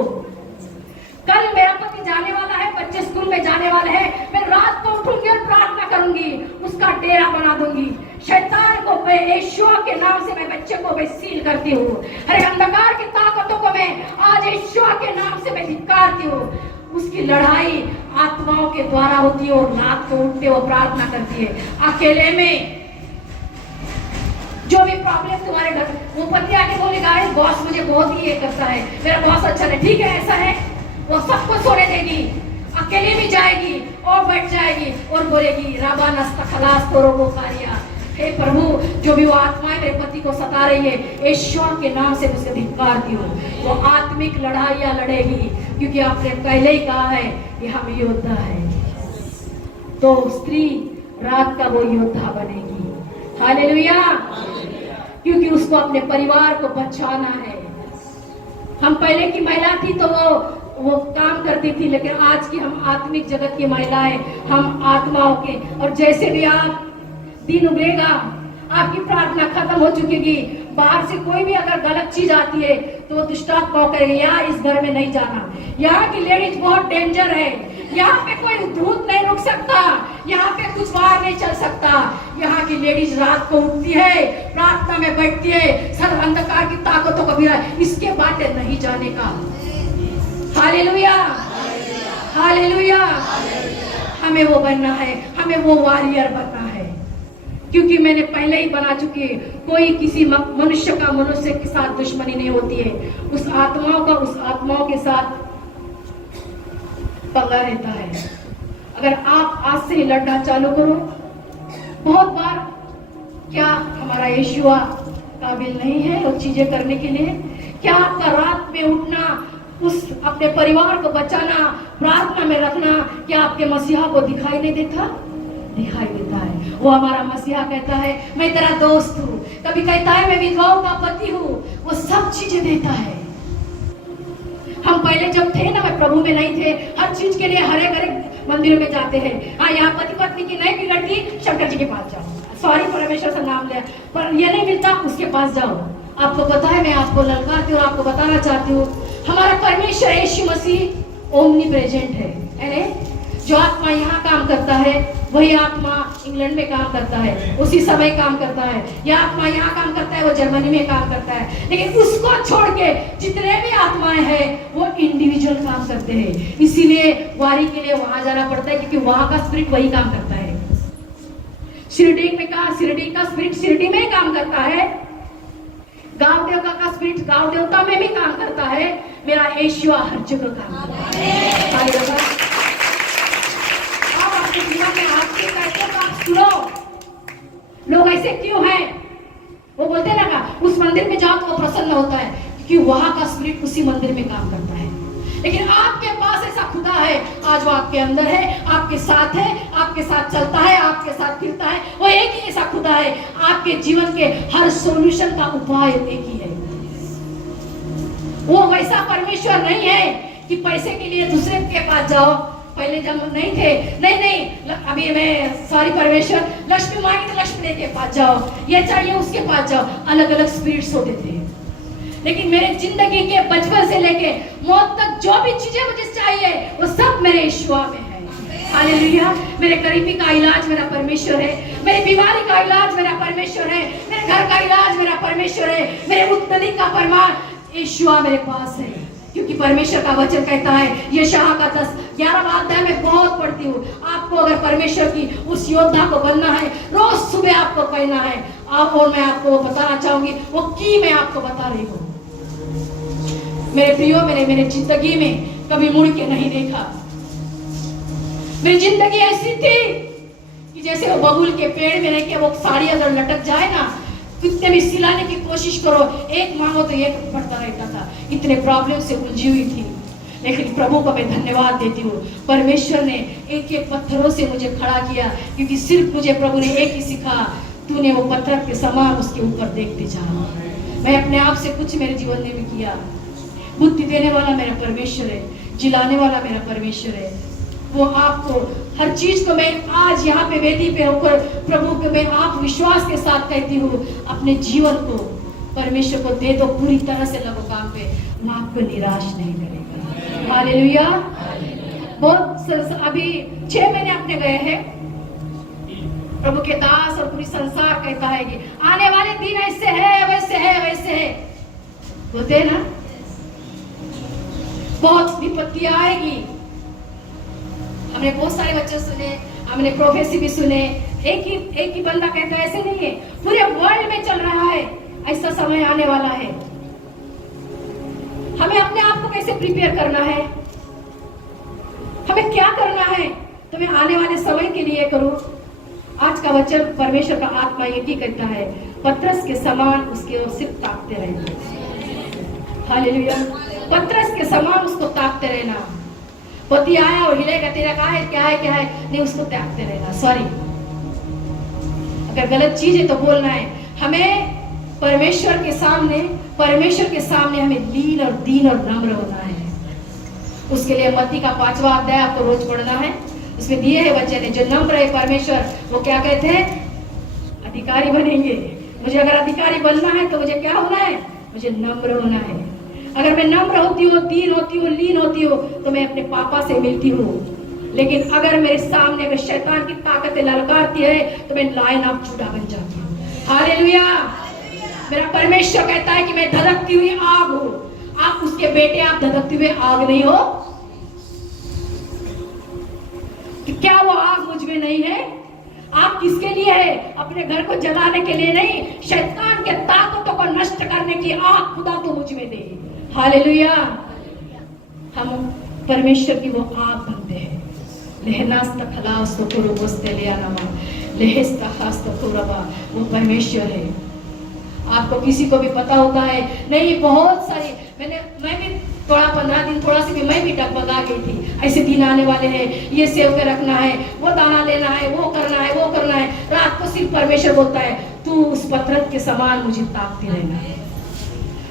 कल मेरा पति जाने वाला है, बच्चे स्कूल में जाने वाले हैं, मैं रात को उठूंगी और प्रार्थना करूंगी, उसका डेरा बना दूंगी। शैतान को मैं यीशुआ के नाम से मैं बच्चे को मैं सील करती हूँ। अरे अंधकार की ताकतों को मैं आज यीशुआ के नाम से मैं धिक्कारती हूँ। उसकी लड़ाई आत्माओं के द्वारा होती है और रात को उठते वो प्रार्थना करती है अकेले में। जो भी प्रॉब्लम तुम्हारे घर, वो पति आके बोलेगा बॉस मुझे बहुत ही ये करता है, मेरा बॉस अच्छा नहीं, ठीक है ऐसा है, वो सबको सोने देगी, अकेले भी जाएगी और बैठ जाएगी और बोलेगी राबा नस्ता खलास तोरो को कारिया। हे प्रभु, जो भी वो आत्माएं मेरे पति को सता रही है, ईश्वर के नाम से उसे धिक्कारती हूँ। वो आत्मिक लड़ाइयाँ लड़ेगी, क्योंकि आपने पहले ही कहा है कि हम योद्धा है। तो स्त्री रात का वो योद्धा बनेगी। हालेलुया। क्योंकि उसको अपने परिवार को बचाना है। हम पहले की महिला थी तो वो काम करती थी, लेकिन आज की हम आत्मिक जगत की महिलाएं, हम आत्माओं के, और जैसे भी आप दिन उगेगा, आपकी प्रार्थना खत्म हो चुकेगी, बाहर से कोई भी अगर गलत चीज आती है तो वो दुष्टात्मा कहेगा यार इस घर में नहीं जाना, यहाँ की लेडीज बहुत डेंजर है, यहाँ पे कोई भूत नहीं रुक सकता, यहाँ पे कुछ बाहर नहीं चल सकता। यहाँ की लेडीज रात को उठती है, प्रार्थना में बैठती है, सब अंधकार की ताकतों को भी इसके बातें नहीं जाने का। Hallelujah, hallelujah. हमें वो बनना है, हमें वो वॉरियर बनना है, क्योंकि मैंने पहले ही बना चुकी है, कोई किसी मनुष्य का मनुष्य के साथ दुश्मनी नहीं होती है, उस आत्माओं का उस आत्माओं के साथ पंगा रहता है। अगर आप आज से ही लड़ना चालू करो, बहुत बार क्या हमारा यीशुआ काबिल नहीं है वो चीजें करने के लिए? क्या आपका रात में उठना, उस अपने परिवार को बचाना, प्रार्थना में रखना, क्या आपके मसीहा को दिखाई नहीं देता? दिखाई देता है। वो हमारा मसीहा कहता है मैं तेरा दोस्त हूँ, कभी कहता है मैं विधवाओं का पति हूँ, वो सब चीजें देता है। हम पहले जब थे ना, मैं प्रभु में नहीं थे, हर चीज के लिए हर एक मंदिरों में जाते हैं। हाँ, यहाँ पति पत्नी की नहीं बिगड़ती, शंकर जी के पास जाओ, सॉरी परमेश्वर से नाम लिया, पर ये नहीं मिलता, उसके पास जाओ। आपको पता है, मैं आपको ललकारती हूँ और आपको बताना चाहती हूँ, हमारा परमेश्वर यीशु मसीह ओमनी प्रेजेंट है। जो आत्मा यहाँ काम करता है वही आत्मा इंग्लैंड में काम करता है, उसी समय काम करता है। यह आत्मा यहाँ काम करता है, वो जर्मनी में काम करता है। लेकिन उसको छोड़ के जितने भी आत्माएं हैं वो इंडिविजुअल काम करते हैं। इसीलिए वारी के लिए वहां जाना पड़ता है, क्योंकि वहां का स्पिरिट वही काम करता है। शिरडी में कहा, शिरडी का स्पिरिट शिरडी में काम करता है, गांव देवता का स्पिरिट गांव देवता में भी काम करता है। मेरा यीशु हर जगह काम करता है। आपके जीवन में आपके कहते तो आप सुनो, लोग ऐसे क्यों हैं? वो बोलते हैं ना, उस मंदिर में जाओ तो वो प्रसन्न होता है, क्योंकि वहां का स्पिरिट उसी मंदिर में काम करता है। लेकिन आपके पास ऐसा खुदा है, आज वो आपके अंदर है, आपके साथ है, आपके साथ चलता है, आपके साथ फिरता है। वो एक ही ऐसा खुदा है, आपके जीवन के हर सॉल्यूशन का उपाय एक ही है। वो वैसा परमेश्वर नहीं है कि पैसे के लिए दूसरे के पास जाओ। पहले जब नहीं थे, नहीं अभी मैं सॉरी परमेश्वर, लक्ष्मी मांगी तो लक्ष्मी के पास जाओ, ये चाहिए उसके पास जाओ, अलग अलग स्पिरिट्स होते थे। लेकिन मेरे जिंदगी के बचपन से लेके मौत तक जो भी चीजें मुझे चाहिए वो सब मेरे यीशु में है। हालेलुया। मेरे गरीबी का इलाज मेरा परमेश्वर है, मेरी बीमारी का इलाज मेरा परमेश्वर है, मेरे घर का इलाज मेरा परमेश्वर है, मेरे मुक्ति का फरमान यीशु मेरे पास है। क्योंकि परमेश्वर का वचन कहता है, यशायाह का 10-11 अध्याय में बहुत पढ़ती हूँ, आपको अगर परमेश्वर की उस योद्धा को बनना है, रोज सुबह आपको कहना है। और मैं आपको बताना चाहूंगी, वो की मैं आपको बता रही हूँ। मेरे प्रियो, मेरे जिंदगी में कभी मुड़ के नहीं देखा। मेरी जिंदगी ऐसी थी कि जैसे वो बबूल के पेड़ में रह के वो साड़ी अगर लटक जाए ना, कितने भी सिलाने की कोशिश करो, एक मांगो तो एक बढ़ता रहता था। इतने प्रॉब्लम से उलझी हुई थी। लेकिन प्रभु को मैं धन्यवाद देती हूँ, परमेश्वर ने एक एक पत्थरों से मुझे खड़ा किया, क्योंकि सिर्फ मुझे प्रभु ने एक ही सिखा, तूने वो पत्थर के समान उसके ऊपर देखते जा। मैं अपने आप से कुछ मेरे जीवन में भी किया। बुद्धि देने वाला मेरा परमेश्वर है, जिलाने वाला मेरा परमेश्वर है। वो आपको हर चीज को मैं आज यहाँ पे वेदी पे होकर प्रभु को मैं आप विश्वास के साथ कहती हूँ, अपने जीवन को परमेश्वर को दे दो, पूरी तरह से लगो काम पे, वो आपको निराश नहीं करेगा। हालेलुया। बहुत अभी 6 महीने अपने गए हैं। प्रभु के दास और पूरी संसार कहता है कि आने वाले दिन ऐसे है, वैसे है, वैसे है, बोलते हैं ना, बहुत विपत्ति आएगी। हमने बहुत सारे बच्चे सुने, हमने प्रोफेसी भी सुने। एक ही बंदा कहता है, ऐसे नहीं है, पूरे वर्ल्ड में चल रहा है, ऐसा समय आने वाला है। हमें अपने आप को कैसे प्रिपेयर करना है, हमें क्या करना है, तो मैं आने वाले समय के लिए करूं। आज का वचन परमेश्वर का आत्मा ये भी कहता है, पतरस के समान उसके ओर सिर्फ ताकते रहना। हालेलुया। पतरस के समान उसको ताकते रहना। पति आया और हिलेगा, तेरा क्या है, क्या है, क्या है, नहीं, उसको त्यागते रहना। सॉरी, अगर गलत चीज है तो बोलना है। हमें परमेश्वर के सामने हमें लीन और दीन और नम्र होना है। उसके लिए मत्ती का 5वां अध्याय आपको रोज पढ़ना है। उसमें दिए है वचन है, जो नम्र है परमेश्वर, वो क्या कहते हैं, अधिकारी बनेंगे। मुझे अगर अधिकारी बनना है तो मुझे क्या होना है, मुझे नम्र होना है। अगर मैं नम्र होती हूँ, दीन होती हूँ, लीन होती हूँ, तो मैं अपने पापा से मिलती हूँ। लेकिन अगर मेरे सामने में शैतान की ताकतें ललकारती है तो मैं लाइन ऑफ जुड़ा बन जाती हूँ। हालेलुया। मेरा परमेश्वर कहता है कि मैं धधकती हुई आग हूँ। आप उसके बेटे, आप धधकती हुए आग नहीं हो कि क्या वो आग मुझ में नहीं है? आप किसके लिए है? अपने घर को जलाने के लिए नहीं, शैतान के ताकतों को नष्ट करने की आग खुदा तो मुझ में दे। हालेलुया। हम परमेश्वर की वो आग बनते हैं। वो परमेश्वर है। आपको किसी को भी पता होता है नहीं, बहुत सारी मैं भी थोड़ा 15 दिन थोड़ा सी भी मैं भी डगमगा गई थी। ऐसे दिन आने वाले हैं, ये सेव के रखना है, वो दाना लेना है, वो करना है, वो करना है। रात को सिर्फ परमेश्वर बोलता है, तू उस पत्थर के समान मुझे ताकती रहना।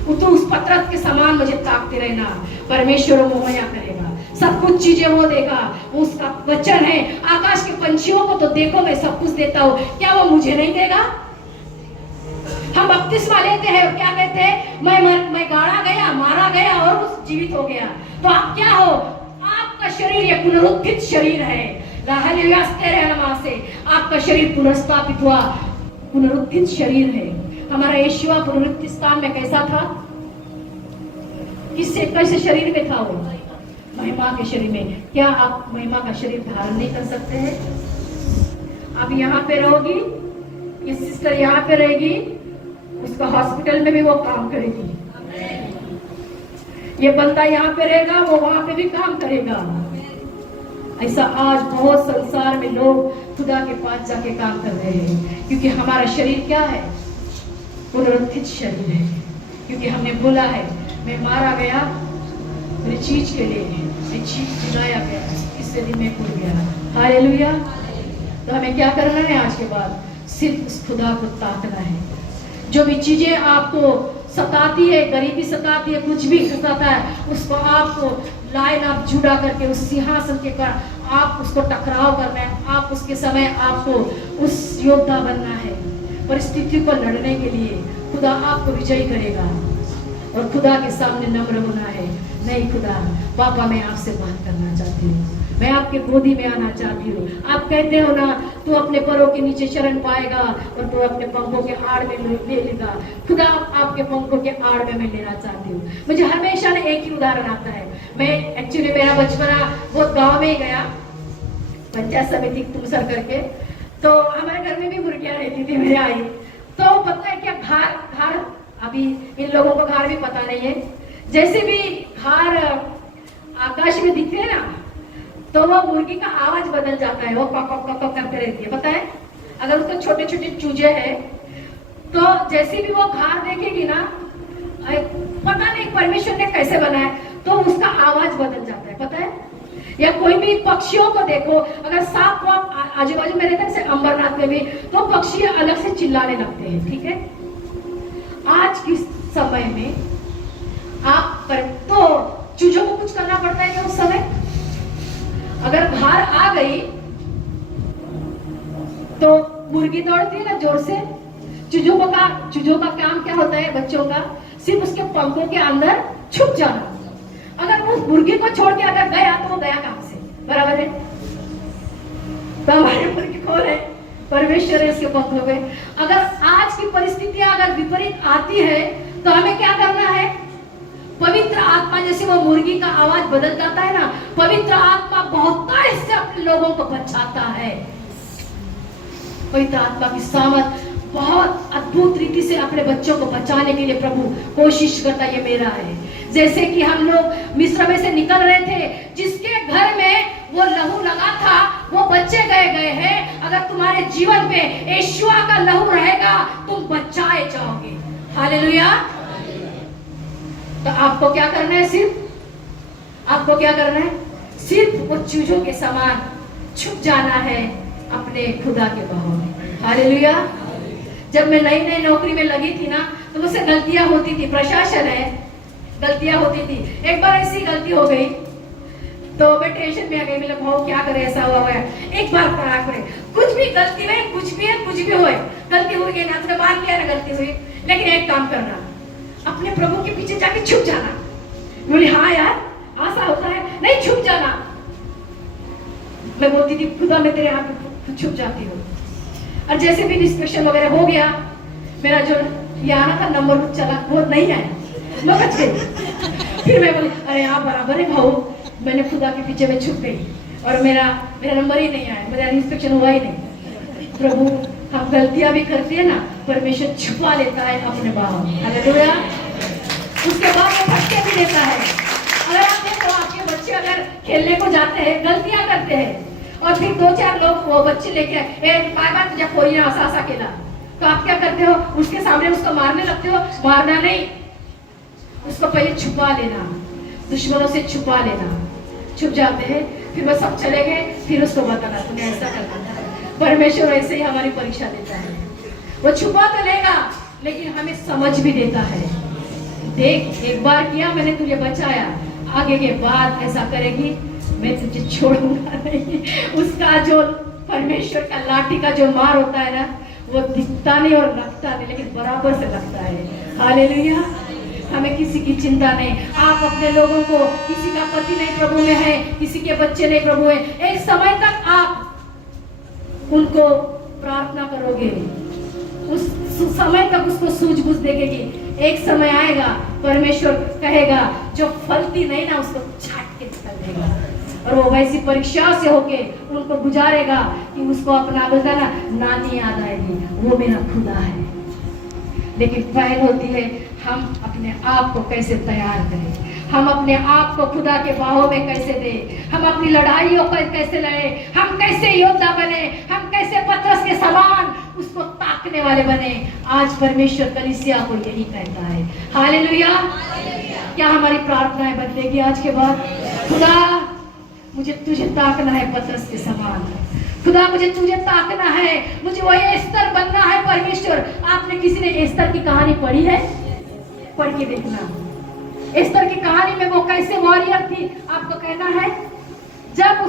तो उस पत्रक के समान मुझे ताकते रहना। परमेश्वर मुहैया करेगा, सब कुछ चीजें वो देगा, उसका वचन है। आकाश के पंछियों को तो देखो मैं सब कुछ देता हूँ, क्या वो मुझे नहीं देगा? हम बपतिस्मा लेते हैं, क्या कहते हैं? मैं गाड़ा गया, मारा गया और उस जीवित हो गया। तो आप क्या हो? आपका शरीर ये पुनरुत्थित शरीर है। से आपका शरीर पुनर्स्थापित हुआ, पुनरुत्थित शरीर है। हमारा यीशु पुनरुत्थित स्थान में कैसा था? किससे कैसे शरीर में था वो? महिमा के शरीर में। क्या आप महिमा का शरीर धारण नहीं कर सकते हैं? आप यहाँ पे रहोगी, ये सिस्टर यहाँ पे रहेगी, उसका हॉस्पिटल में भी वो काम करेगी। ये बंदा यहाँ पे रहेगा, वो वहां पे भी काम करेगा। ऐसा आज बहुत संसार में लोग खुदा के पास जाके काम कर रहे हैं, क्योंकि हमारा शरीर क्या है? पुनरुत्थित शरीर है। क्योंकि हमने बोला है, मैं मारा गया मेरी चीज के लिए, मैं चीज जिलाया गया, इससे दिन में उड़ गया। हालेलुया। तो हमें क्या करना है आज के बाद? सिर्फ उस खुदा को ताकना है। जो भी चीजें आपको सताती है, गरीबी सताती है, कुछ भी सताता है, उसको आपको लाइन आप जुड़ा करके उस सिंहासन के कर आप उसको टकराव करना है। आप उसके समय आपको उस योद्धा बनना है। परिस्थिति को लड़ने के लिए खुदा आपको विजयी करेगा और खुदा के सामने नम्र होना है। नहीं खुदा, पापा मैं आपसे बात करना चाहती हूँ, मैं आपके गोदी में आना चाहती हूँ। आप कहते हो ना, तू अपने पैरों के नीचे शरण पाएगा और तू अपने पंखों के आड़ में ले लेगा। खुदा आपके पंखों के आड़ में मैं लेना चाहती हूँ। मुझे हमेशा ना एक ही उदाहरण आता है। मैं एक्चुअली मेरा बचपना बहुत गाँव में ही गया, पंचायत समिति तुमसर करके। तो हमारे घर में भी मुर्गियाँ रहती थी, मेरे आई। तो पता है क्या, घर अभी इन लोगों को घर भी पता नहीं है। जैसे भी घर आकाश में दिखते हैं ना, तो वो मुर्गी का आवाज बदल जाता है, वो कॉक कॉक कॉक करते रहती है। पता है, अगर उसको छोटे छोटे चूजे हैं तो जैसे भी वो घर देखेगी ना, पता नहीं परमेश्वर ने कैसे बनाया, तो उसका आवाज बदल जाता है। पता है, या कोई भी पक्षियों को देखो, अगर सांप को आप आजू बाजू में रहते हैं, अंबरनाथ में भी, तो पक्षी अलग से चिल्लाने लगते हैं। ठीक है, आज के समय में आप तो चूजों को कुछ करना पड़ता है क्या उस समय? अगर बाहर आ गई तो मुर्गी दौड़ती है ना जोर से। चूजों का काम क्या होता है बच्चों का? सिर्फ उसके पंखों के अंदर छुप जाना। अगर वो मुर्गी को छोड़ के अगर गया तो वो गया काम से, बराबर है? तो हमारे मुर्गी कौन है? परमेश्वर है उसके पंखों में। अगर आज की परिस्थितियां अगर विपरीत आती है तो हमें क्या करना है? पवित्र आत्मा, जैसे वो मुर्गी का आवाज बदल जाता है ना, पवित्र आत्मा बहुतायत से अपने लोगों को बचाता है। पवित्र आत्मा की सामर्थ बहुत अद्भुत रीति से अपने बच्चों को बचाने के लिए प्रभु कोशिश करता है। ये मेरा है। जैसे कि हम लोग मिस्र में से निकल रहे थे, जिसके घर में वो लहू लगा था, वो बच्चे गए हैं। अगर तुम्हारे जीवन में यीशुआ का लहू रहेगा, तुम बचाए जाओगे। हालेलुया। तो आपको क्या करना है? आपको क्या करना है? सिर्फ वो चूजों के समान छुप जाना है अपने खुदा के बहाव में। हालेलुया। जब मैं नई नई नौकरी में लगी थी ना, तो मुझसे गलतियां होती थी। प्रशासन है, गलतियां होती थी। एक बार ऐसी गलती हो गई तो मैं टेंशन में आ गई। मेरे भाव क्या करे, ऐसा हुआ है। एक बार खराब करे, कुछ भी गलती में, कुछ भी है, कुछ भी हो, गलती हुई है ना, तो मान लिया ना गलती हुई, लेकिन एक काम करना, अपने प्रभु के पीछे जाके छुप जाना। बोली हाँ यार, ऐसा होता है, नहीं छुप जाना। मैं बोलती थी खुदा मैं तेरे हाथ में छुप जाती हूँ। और जैसे भी डिस्कशन वगैरह हो गया, मेरा जो ये आना था नंबर चला, वो नहीं आया, मैं बच गई। फिर मैं बोली अरे आप बराबर है भाऊ, मैंने खुदा के पीछे में छुप गई और मेरा नंबर ही नहीं आया, मेरा इंस्पेक्शन हुआ ही नहीं। प्रभु हम गलतियां भी करते हैं ना, परमेश्वर छुपा लेता है अपने बाहों में। हालेलुया। उसके बाद वो फटके भी देता है। अगर आप देखो, आपके बच्चे अगर खेलने को जाते हैं, गलतियां करते हैं, और फिर 2-4 लोग वो बच्चे लेके बार तुझे कोई ना आसा केला, तो आप क्या करते हो? उसके सामने उसको मारने लगते हो। मारना नहीं, उसको पहले छुपा लेना, दुश्मनों से छुपा लेना। छुप जाते हैं, फिर वो सब चले गए, फिर उसको बताना तूने ऐसा करना। परमेश्वर ऐसे ही हमारी परीक्षा देता है। वो छुपा तो लेगा, लेकिन हमें समझ भी देता है। देख, एक बार किया मैंने, तुझे बचाया, आगे के बाद ऐसा करेगी मैं तुझे छोड़ूंगा नहीं। उसका जो परमेश्वर का लाठी का जो मार होता है ना, वो दिखता नहीं और लगता नहीं, लेकिन बराबर से लगता है। हालेलुया। हमें किसी की चिंता नहीं। आप अपने लोगों को, किसी का पति नहीं प्रभु में है, किसी के बच्चे नहीं प्रभु है, एक समय तक आप उनको प्रार्थना करोगे, उस समय तक उसको सूझबूझ देगी। एक समय आएगा परमेश्वर कहेगा जो फलती नहीं ना उसको छाट के निकल देगा, और वो वैसी परीक्षा से होके उनको गुजारेगा कि उसको अपना बोलता ना नानी याद आएगी, वो मेरा खुदा है। लेकिन पहल होती है हम अपने आप को कैसे तैयार करें, हम अपने आप को खुदा के बाहों में कैसे दें, हम अपनी लड़ाइयों को कैसे लड़े, हम कैसे योद्धा बने, हम कैसे पतरस के समान उसको ताकने वाले बने। आज परमेश्वर कलीसिया को यही कहता है। हालेलुया। क्या हमारी प्रार्थनाएं बदलेगी आज के बाद? खुदा मुझे तुझे ताकना है पतरस के समान, खुदा मुझे तुझे ताकना है, मुझे वही एस्तर बनना है। परमेश्वर, आपने किसी ने एस्तर की कहानी पढ़ी है? पढ़ के देखना। एस्तर की कहानी में वो कैसे वॉरियर थी, आपको कहना है। जब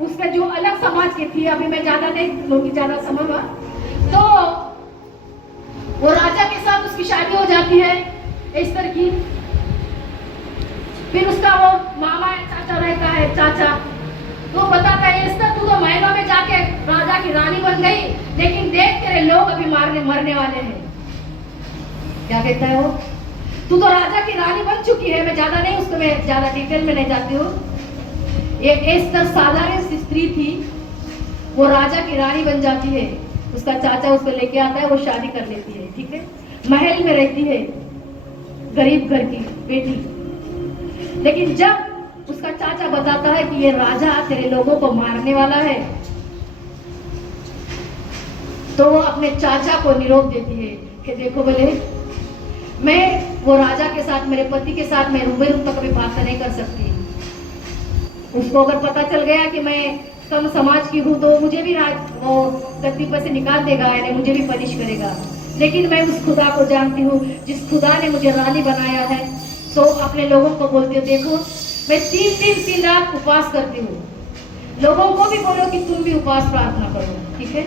उसके जो अलग समाज की थी, अभी मैं ज्यादा नहीं लूंगी, ज्यादा समय हुआ, तो वो राजा के साथ उसकी शादी हो जाती है एस्तर की। फिर उसका वो मामा है, चाचा रहता है, चाचा तो बताता है एस्तर तू तो महलों में जाके राजा की रानी बन गई, लेकिन देख तेरे लोग अभी मरने वाले हैं। क्या कहता है वो? तू तो राजा की रानी बन चुकी है। मैं ज्यादा नहीं, उसको मैं ज्यादा डिटेल में नहीं जाती हूँ। ये एस्तर साधारण सी स्त्री थी, वो राजा की रानी बन जाती है। उसका चाचा उसको लेके आता है, वो शादी कर लेती है, ठीक है। महल में रहती है, गरीब घर की बेटी। लेकिन जब उसका चाचा बताता है कि ये राजा तेरे लोगों को मारने वाला है, तो वो अपने चाचा को निरोध देती है कि देखो बोले, मैं वो राजा के साथ, मेरे पति के साथ मैं रूबरू तक कभी बात नहीं कर सकती। उसको अगर पता चल गया कि मैं कम समाज की हूँ तो मुझे भी वो गद्दी पर से निकाल देगा, यानी मुझे भी पनिश करेगा। लेकिन मैं उस खुदा को जानती हूँ जिस खुदा ने मुझे रानी बनाया है। तो अपने लोगों को बोलती हूँ, देखो मैं 3 दिन 3 रात उपवास करती हूँ, लोगों को भी बोलो कि तुम भी उपवास प्रार्थना करो, ठीक है।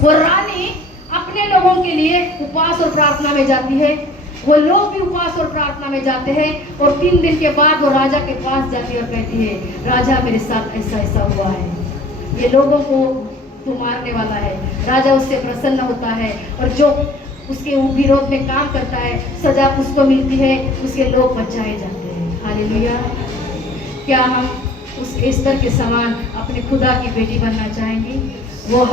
वो रानी अपने लोगों के लिए उपवास और प्रार्थना में जाती है, वो लोग भी उपवास और प्रार्थना में जाते हैं, और 3 दिन के बाद वो राजा के पास जाती है और कहती है, राजा मेरे साथ ऐसा ऐसा हुआ है, ये लोगों को तू मारने वाला है। राजा उससे प्रसन्न होता है, और जो उसके विरोध में काम करता है सजा उसको मिलती है, उसके लोग बचाए जाते हैं। हालेलुया। क्या हम उस एस्तर के समान अपने खुदा की बेटी बनना चाहेंगे? वो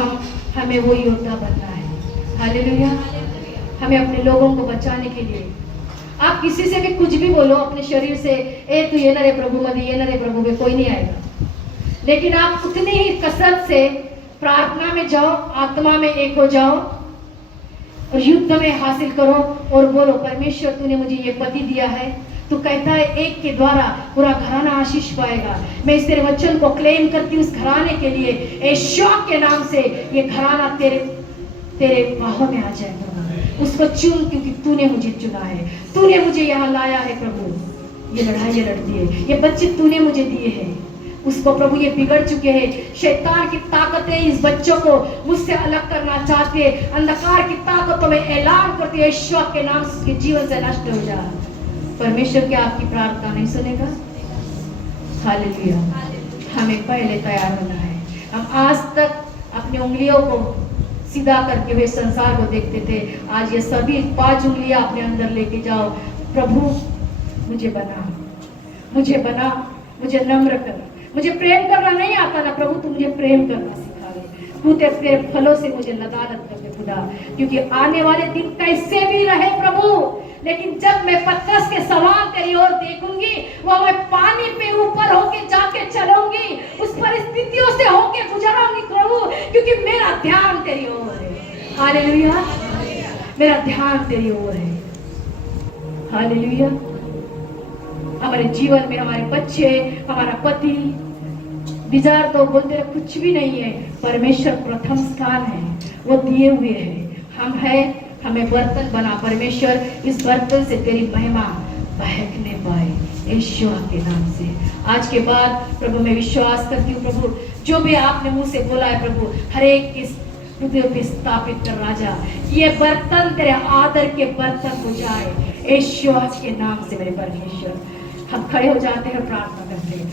हमें वो योद्धा बनना है। हालेलुया। हमें अपने लोगों को बचाने के लिए, आप किसी से भी कुछ भी बोलो अपने शरीर से, ए तू ये न रे प्रभु मदी, ये न रे प्रभु में, कोई नहीं आएगा। लेकिन आप उतनी ही कसरत से प्रार्थना में जाओ, आत्मा में एक हो जाओ, और युद्ध में हासिल करो और बोलो, परमेश्वर तूने मुझे ये पति दिया है, तू कहता है एक के द्वारा पूरा घराना आशीष पाएगा। मैं इस तेरे वचन को क्लेम करती हूँ, उस घराने के लिए यहोशू के नाम से ये घराना तेरे बाहों में आ जाएगा। उसको चुन, क्योंकि तूने मुझे चुना है, तूने मुझे यहाँ लाया है प्रभु। ये लड़ाई लड़ती है, ये बच्चे तूने मुझे दिए हैं। उसको प्रभु ये बिगड़ चुके हैं, शैतान की ताकतें इस बच्चों को मुझसे अलग करना चाहते हैं। अंधकार की ताकतों में ऐलान करती है, यहोशू के नाम से उसके जीवन से नष्ट हो जा। परमेश्वर क्या आपकी प्रार्थना नहीं सुनेगा? हालेलुया। हमें पहले तैयार होना है। हम आज तक अपनी उंगलियों को सीधा करके हुए संसार को देखते थे, आज ये सभी 5 उंगलियां अपने अंदर लेके जाओ। प्रभु मुझे बना, मुझे बना, मुझे नम्र कर। मुझे प्रेम करना नहीं आता ना प्रभु, तू मुझे प्रेम करना सिखा दे। तू तेरे फलों से मुझे लदानत कर दे खुदा, क्योंकि आने वाले दिन कैसे भी रहे प्रभु, लेकिन जब मैं पतरस के समान तेरी ओर देखूंगी, वो मैं पानी पे ऊपर होके जाके चलूंगी, उस परिस्थितियों से होके गुजरूंगी प्रभु, क्योंकि मेरा ध्यान तेरी ओर है। हालेलुया। मेरा ध्यान तेरी ओर है। हालेलुया। हमारे जीवन में हमारे बच्चे, हमारा पति, विचार तो बोलते रहे कुछ भी नहीं है, परमेश्वर प्रथम स्थान है, वो दिए हुए हैं। हम है, हमें बर्तन बना परमेश्वर, इस बर्तन से तेरी महिमा बहकने पाए यीशु के नाम से। आज के बाद प्रभु मैं विश्वास करती हूँ प्रभु, जो भी आपने मुंह से बोला है प्रभु, हर एक के हृदय पे स्थापित कर राजा, ये बर्तन तेरे आदर के बर्तन हो जाए यीशु के नाम से मेरे परमेश्वर। हम खड़े हो जाते हैं, प्रार्थना करते हैं।